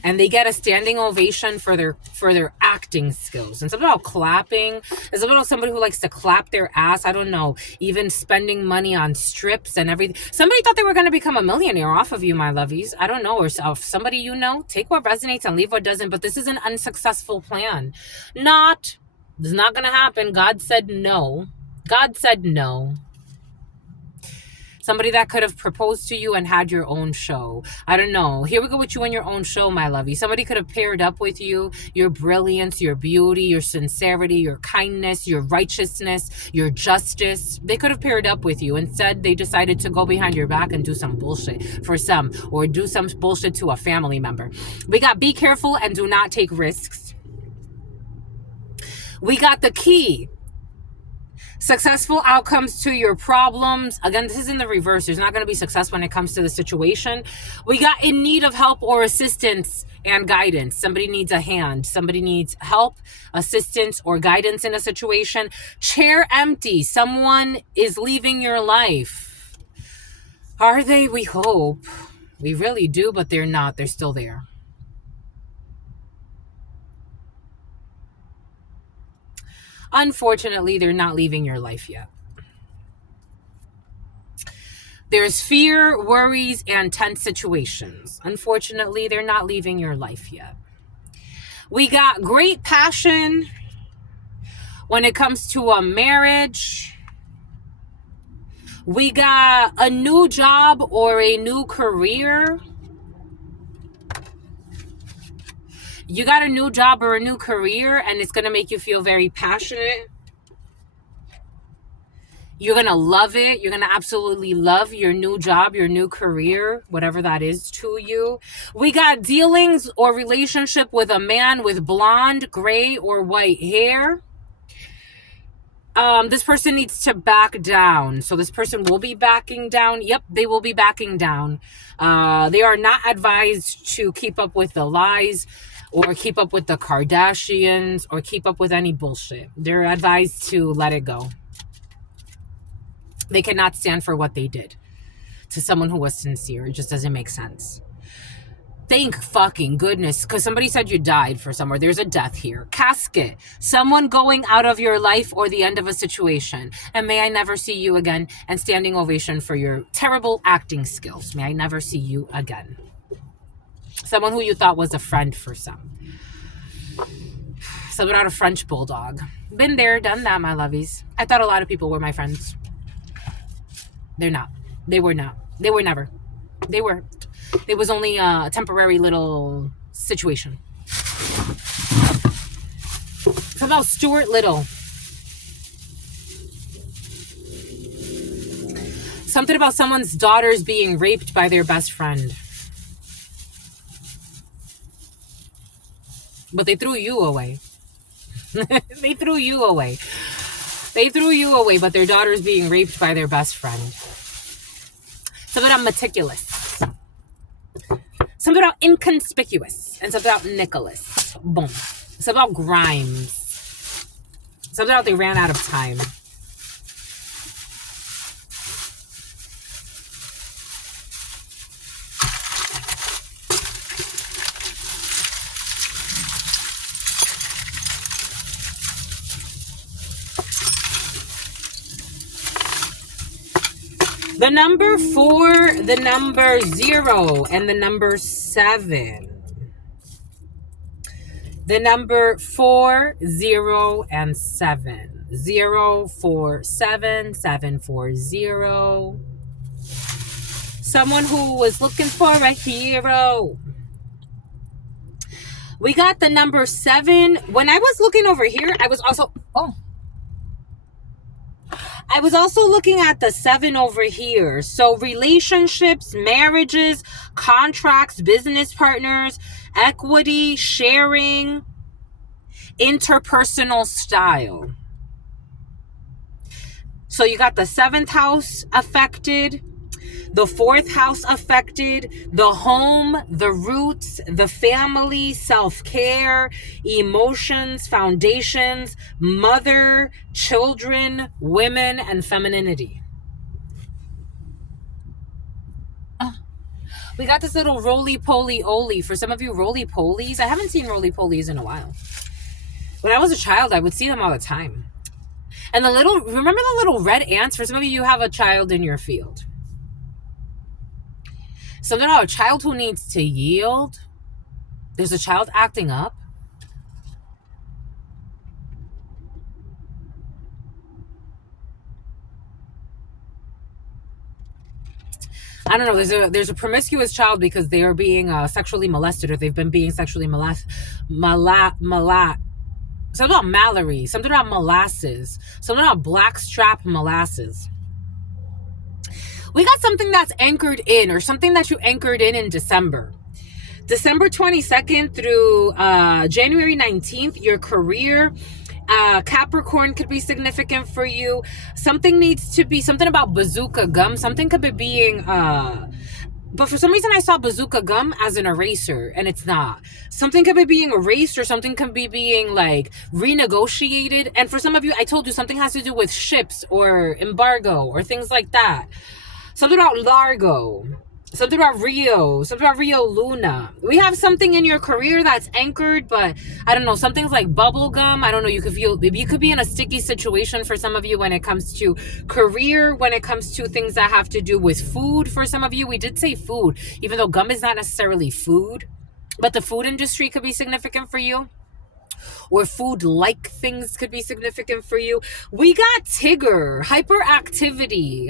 and they get a standing ovation for their acting skills. And something about clapping is about somebody who likes to clap their ass. I don't know, even spending money on strips and everything. Somebody thought they were going to become a millionaire off of you, my lovies. I don't know. Or somebody, you know, take what resonates and leave what doesn't. But this is an unsuccessful plan. It's not going to happen. God said no. God said no. Somebody that could have proposed to you and had your own show. I don't know. Here we go with you and your own show, my lovey. Somebody could have paired up with you. Your brilliance, your beauty, your sincerity, your kindness, your righteousness, your justice. They could have paired up with you. Instead, they decided to go behind your back and do some bullshit for some, or do some bullshit to a family member. We got be careful and do not take risks. We got the key. Successful outcomes to your problems. Again, this is in the reverse. There's not going to be success when it comes to the situation. We got in need of help or assistance and guidance. Somebody needs a hand. Somebody needs help, assistance, or guidance in a situation. Chair empty. Someone is leaving your life. Are they? We hope. We really do, but they're not. They're still there. Unfortunately, they're not leaving your life yet. There's fear, worries, and tense situations. Unfortunately, they're not leaving your life yet. We got great passion when it comes to a marriage. We got a new job or a new career. You got a new job or a new career, and it's going to make you feel very passionate. You're going to love it. You're going to absolutely love your new job, your new career, whatever that is to you. We got dealings or relationship with a man with blonde, gray, or white hair. This person needs to back down. So this person will be backing down. Yep, they will be backing down. They are not advised to keep up with the lies or keep up with the Kardashians or keep up with any bullshit. They're advised to let it go. They cannot stand for what they did to someone who was sincere. It just doesn't make sense. Thank fucking goodness, because somebody said you died for somewhere. There's a death here. Casket. Someone going out of your life or the end of a situation. And may I never see you again. And standing ovation for your terrible acting skills. May I never see you again. Someone who you thought was a friend for some. Someone out of French bulldog. Been there, done that, my lovies. I thought a lot of people were my friends. They're not. They were not. They were never. They were. It was only a temporary little situation. It's about Stuart Little. Something about someone's daughters being raped by their best friend. But they threw you away. They threw you away. They threw you away, but their daughter's being raped by their best friend. Something about meticulous. Something about inconspicuous. And something about Nicholas. Boom. Something about Grimes. Something about they ran out of time. The number 4, the number 0, and the number 7. The number 4, 0, and 7. 0, 4, 7, 7, 4, 0. Someone who was looking for a hero. We got the number 7. When I was looking over here, I was also looking at the 7 over here. So relationships, marriages, contracts, business partners, equity, sharing, interpersonal style. So you got the 7th house affected, the 4th house affected, the home, the roots, the family, self-care, emotions, foundations, mother, children, women, and femininity. We got this little roly-poly-oly. For some of you, roly-polies. I haven't seen roly-polies in a while. When I was a child, I would see them all the time. And remember the little red ants? For some of you, you have a child in your field. Something about a child who needs to yield. There's a child acting up. I don't know. There's a promiscuous child because they are being sexually molested, or they've been being sexually molested. Something about Mallory. Something about molasses. Something about blackstrap molasses. We got something that's anchored in, or something that you anchored in December. December 22nd through January 19th, your career. Capricorn could be significant for you. Something needs to be, something about bazooka gum. Something could be being, but for some reason I saw bazooka gum as an eraser, and it's not. Something could be being erased, or something could be being like renegotiated. And for some of you, I told you something has to do with ships or embargo or things like that. Something about Largo. Something about Rio. Something about Rio Luna. We have something in your career that's anchored, but I don't know. Something's like bubble gum. I don't know. You could be in a sticky situation for some of you when it comes to career, when it comes to things that have to do with food. For some of you, we did say food, even though gum is not necessarily food, but the food industry could be significant for you. Or food-like things could be significant for you. We got Tigger, hyperactivity.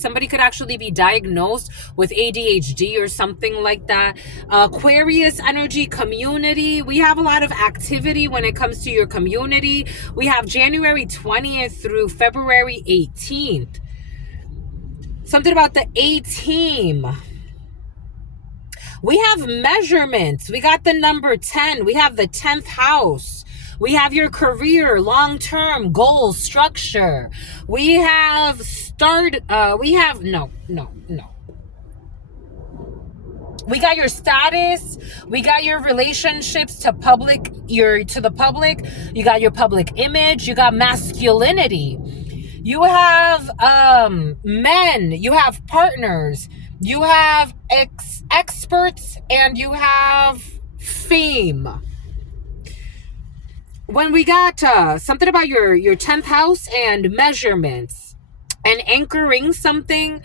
Somebody could actually be diagnosed with ADHD or something like that. Aquarius energy, community. We have a lot of activity when it comes to your community. We have January 20th through February 18th. Something about the A-team. We have measurements. We got the number 10. We have the 10th house. We have your career, long-term goals, structure. We have no. We got your status. We got your relationships to the public. You got your public image. You got masculinity. You have men. You have partners. You have experts, and you have fame. When we got something about your 10th house and measurements and anchoring something,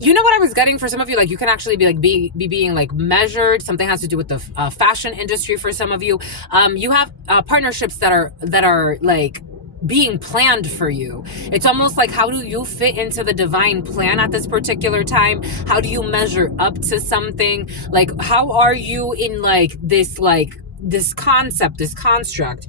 you know what I was getting for some of you? Like, you can actually be being like measured. Something has to do with the fashion industry for some of you. You have partnerships that are like being planned for you. It's almost like, how do you fit into the divine plan at this particular time? How do you measure up to something? Like, how are you in this concept, this construct?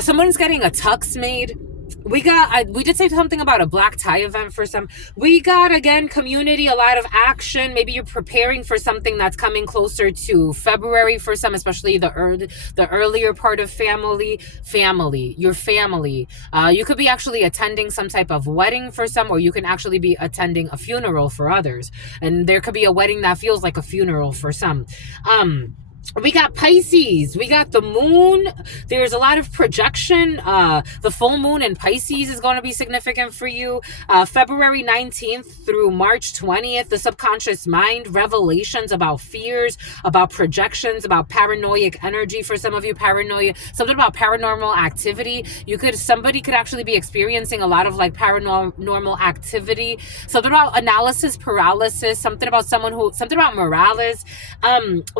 Someone's getting a tux made. We did say something about a black tie event for some. We got, again, community, a lot of action. Maybe you're preparing for something that's coming closer to February for some, especially the earlier part of your family. You could be actually attending some type of wedding for some, or you can actually be attending a funeral for others. And there could be a wedding that feels like a funeral for some. We got Pisces. We got the moon. There's a lot of projection. The full moon in Pisces is going to be significant for you. February 19th through March 20th, the subconscious mind, revelations about fears, about projections, about paranoid energy for some of you, paranoia, something about paranormal activity. Somebody could actually be experiencing a lot of like paranormal activity. Something about analysis paralysis, something about Morales.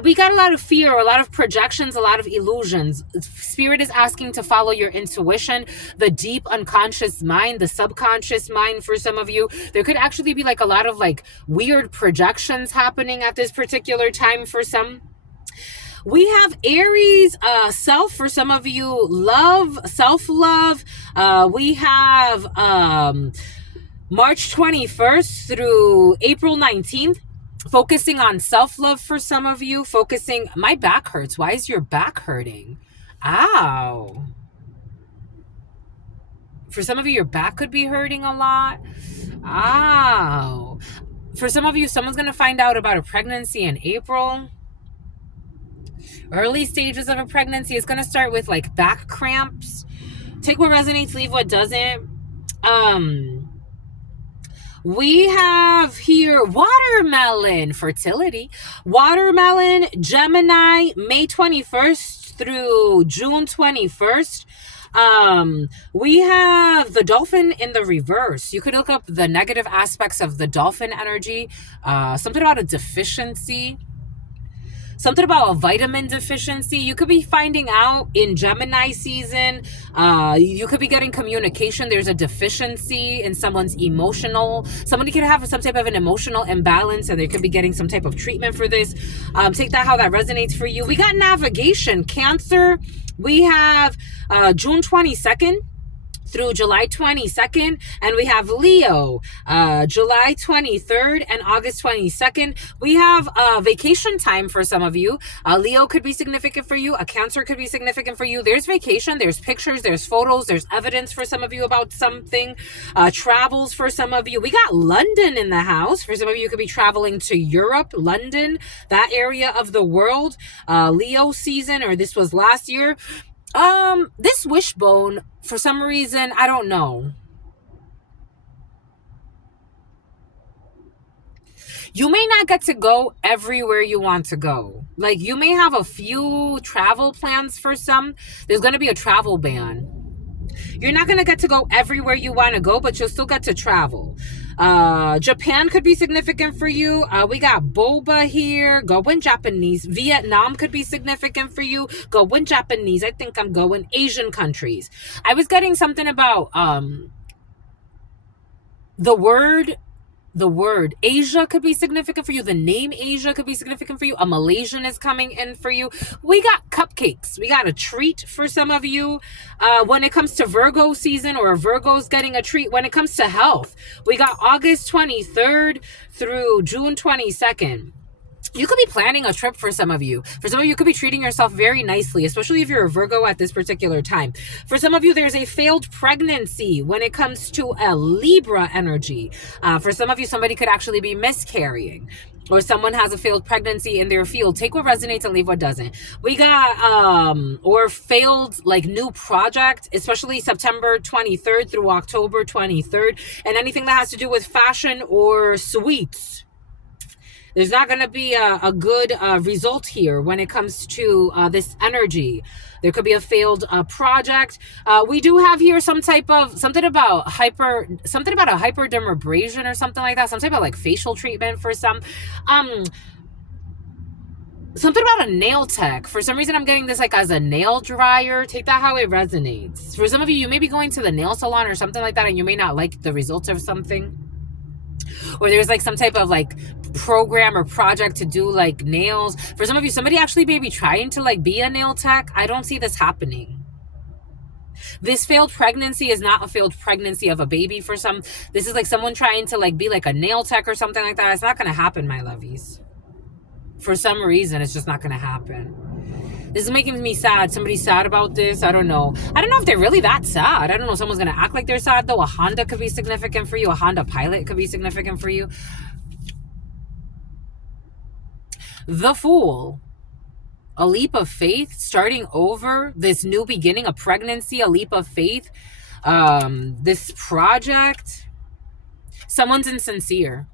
We got a lot of fear, a lot of projections, a lot of illusions. Spirit is asking to follow your intuition, the deep unconscious mind, the subconscious mind for some of you. There could actually be like a lot of like weird projections happening at this particular time for some. We have Aries, self for some of you, love, self-love. We have March 21st through April 19th. Focusing on self-love for some of you. My back hurts. Why is your back hurting? Ow. For some of you, your back could be hurting a lot. Ow. For some of you, someone's going to find out about a pregnancy in April. Early stages of a pregnancy. It's going to start with like back cramps. Take what resonates, leave what doesn't. We have here watermelon, fertility. Watermelon, Gemini, May 21st through June 21st. We have the dolphin in the reverse. You could look up the negative aspects of the dolphin energy. Something about a deficiency. Something about a vitamin deficiency. You could be finding out in Gemini season. You could be getting communication. There's a deficiency in someone's emotional. Somebody could have some type of an emotional imbalance, and they could be getting some type of treatment for this. Take that how that resonates for you. We got navigation, Cancer. We have June 22nd through July 22nd, and we have Leo, July 23rd and August 22nd. We have vacation time for some of you. Leo could be significant for you. A Cancer could be significant for you. There's vacation, there's pictures, there's photos, there's evidence for some of you about something. Travels for some of you. We got London in the house. For some of you, could be traveling to Europe, London, that area of the world. Leo season, or this was last year. This wishbone, for some reason, I don't know. You may not get to go everywhere you want to go. Like, you may have a few travel plans for some. There's going to be a travel ban. You're not going to get to go everywhere you want to go, but you'll still get to travel. Japan could be significant for you. We got boba here. Going Japanese. Vietnam could be significant for you. Going Japanese. I think I'm going Asian countries. I was getting something about the word Asia could be significant for you. The name Asia could be significant for you. A Malaysian is coming in for you. We got cupcakes. We got a treat for some of you. When it comes to Virgo season, or Virgo's getting a treat. When it comes to health, we got August 23rd through June 22nd. You could be planning a trip for some of you. For some of you, you could be treating yourself very nicely, especially if you're a Virgo at this particular time. For some of you, there's a failed pregnancy when it comes to a Libra energy. For some of you, somebody could actually be miscarrying, or someone has a failed pregnancy in their field. Take what resonates and leave what doesn't. We got, or failed, like, new project, especially September 23rd through October 23rd. And anything that has to do with fashion or sweets. There's not going to be a good result here when it comes to this energy. There could be a failed project. We do have here some type of, something about a hyperdermabrasion or something like that. Some type of like facial treatment for some. Something about a nail tech. For some reason, I'm getting this like as a nail dryer. Take that how it resonates. For some of you, you may be going to the nail salon or something like that, and you may not like the results of something. Or there's like some type of like program or project to do like nails. For some of you, somebody actually may be trying to like be a nail tech. I don't see this happening. This failed pregnancy is not a failed pregnancy of a baby for some. This is like someone trying to like be like a nail tech or something like that. It's not going to happen, my lovies. For some reason, it's just not going to happen. This is making me sad. Somebody's sad about this. I don't know. I don't know if they're really that sad. I don't know. Someone's going to act like they're sad, though. A Honda could be significant for you. A Honda Pilot could be significant for you. The Fool. A leap of faith. Starting over. This new beginning. A pregnancy. A leap of faith. This project. Someone's insincere.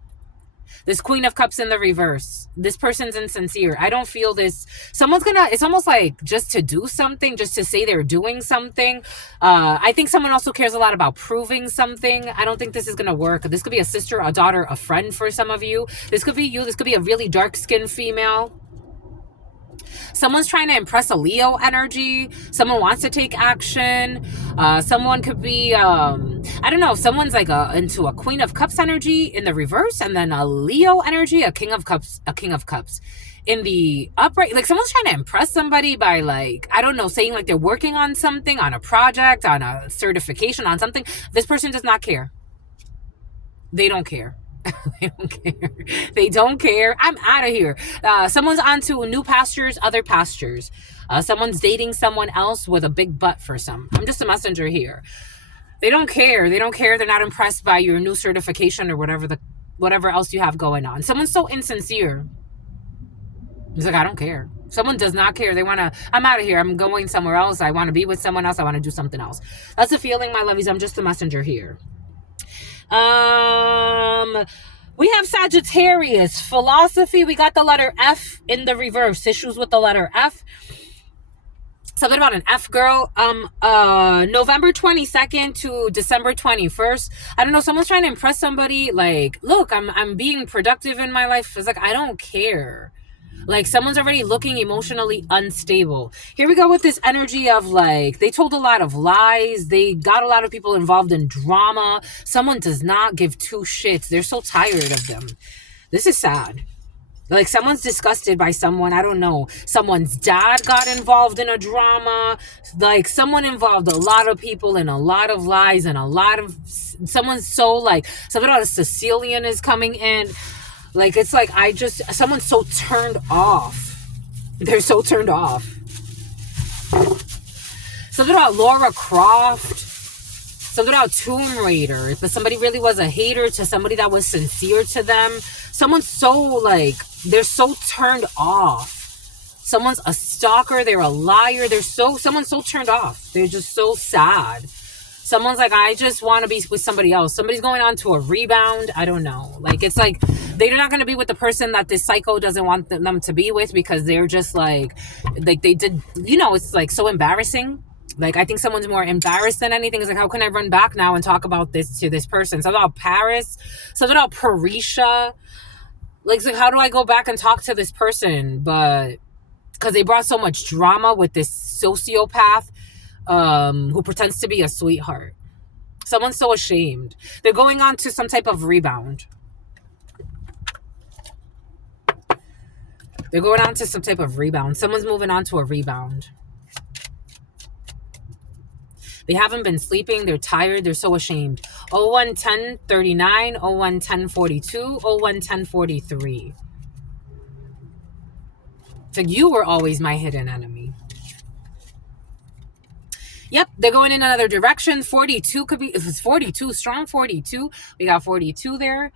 This Queen of Cups in the reverse. This person's insincere. I don't feel this. Someone's gonna, it's almost like just to do something, just to say they're doing something. I think someone also cares a lot about proving something. I don't think this is gonna work. This could be a sister, a daughter, a friend for some of you. This could be you. This could be a really dark-skinned female. Someone's trying to impress a Leo energy. Someone wants to take action. Someone could be, I don't know, someone's like into a Queen of Cups energy in the reverse, and then a Leo energy, a King of Cups in the upright. Like someone's trying to impress somebody by like, I don't know, saying like they're working on something, on a project, on a certification, on something. This person does not care. They don't care. They don't care. They don't care. I'm out of here. Someone's onto new pastures, other pastures. Someone's dating someone else with a big butt for some. I'm just a messenger here. They don't care. They don't care. They're not impressed by your new certification or whatever else you have going on. Someone's so insincere. It's like, I don't care. Someone does not care. They want to, I'm out of here. I'm going somewhere else. I want to be with someone else. I want to do something else. That's the feeling, my lovies. I'm just a messenger here. We have Sagittarius. Philosophy, we got the letter F in the reverse. Issues with the letter F. Something about an F girl. November 22nd to December 21st. I don't know, someone's trying to impress somebody. Like, look, I'm being productive in my life. It's like, I don't care. Like, someone's already looking emotionally unstable. Here we go with this energy of, like, they told a lot of lies. They got a lot of people involved in drama. Someone does not give two shits. They're so tired of them. This is sad. Like, someone's disgusted by someone. I don't know. Someone's dad got involved in a drama. Like, someone involved a lot of people in a lot of lies and a lot of... Someone's so, like... Something about a Sicilian is coming in. Like, it's like, someone's so turned off. They're so turned off. Something about Laura Croft. Something about Tomb Raider. But somebody really was a hater to somebody that was sincere to them. Someone's so, like, they're so turned off. Someone's a stalker. They're a liar. Someone's so turned off. They're just so sad. Someone's like, I just want to be with somebody else. Somebody's going on to a rebound. I don't know. Like, it's like they're not going to be with the person that this psycho doesn't want them to be with, because they're just like they did, it's like so embarrassing. Like, I think someone's more embarrassed than anything. It's like, how can I run back now and talk about this to this person? Something about Paris. Something about Parisha. Like, so how do I go back and talk to this person? But because they brought so much drama with this sociopath who pretends to be a sweetheart. Someone's so ashamed. They're going on to some type of rebound. They're going on to some type of rebound. Someone's moving on to a rebound. They haven't been sleeping. They're tired. They're so ashamed. 011039, 011042, 011043. So you were always my hidden enemy. Yep, they're going in another direction. 42 could be, if it's 42, strong 42. We got 42 there.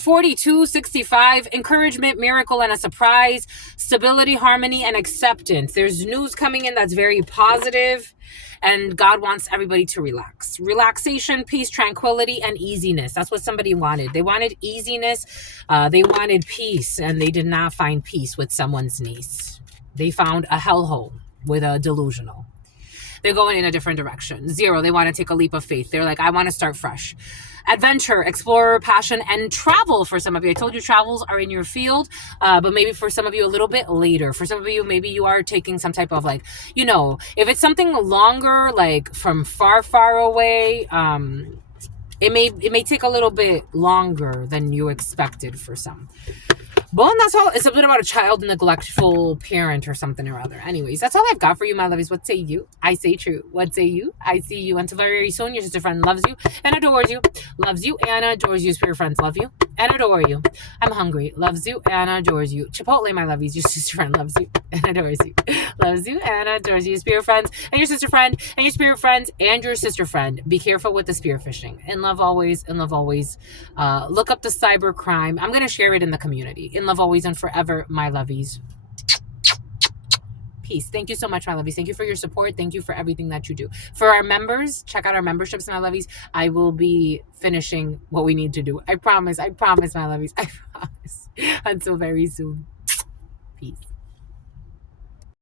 42, 65, encouragement, miracle, and a surprise, stability, harmony, and acceptance. There's news coming in that's very positive, and God wants everybody to relax. Relaxation, peace, tranquility, and easiness. That's what somebody wanted. They wanted easiness. They wanted peace, and they did not find peace with someone's niece. They found a hellhole with a delusional. They're going in a different direction. 0, they want to take a leap of faith. They're like, I want to start fresh. Adventure, explorer, passion, and travel for some of you. I told you travels are in your field, but maybe for some of you a little bit later. For some of you, maybe you are taking some type of, like, if it's something longer, like from far, far away, it may take a little bit longer than you expected for some. Well, that's all. It's something about a child neglectful parent or something or other. Anyways, that's all I've got for you, my lovies. What say you? I say true. What say you? I see you. Until very soon, your sister friend loves you and adores you. Loves you and adores you. Spirit friends love you and adore you. I'm hungry. Loves you and adores you. Chipotle, my lovies. Your sister friend loves you and adores you. Loves you and adores you. Spirit friends and your sister friend and your spirit friends and your sister friend. Be careful with the spear fishing. In love always. In love always. Look up the cyber crime. I'm going to share it in the community. In love always and forever, my lovies. Peace. Thank you so much, my lovies. Thank you for your support. Thank you for everything that you do. For our members, check out our memberships, my lovies. I will be finishing what we need to do. I promise, my lovies. I promise. Until very soon. Peace.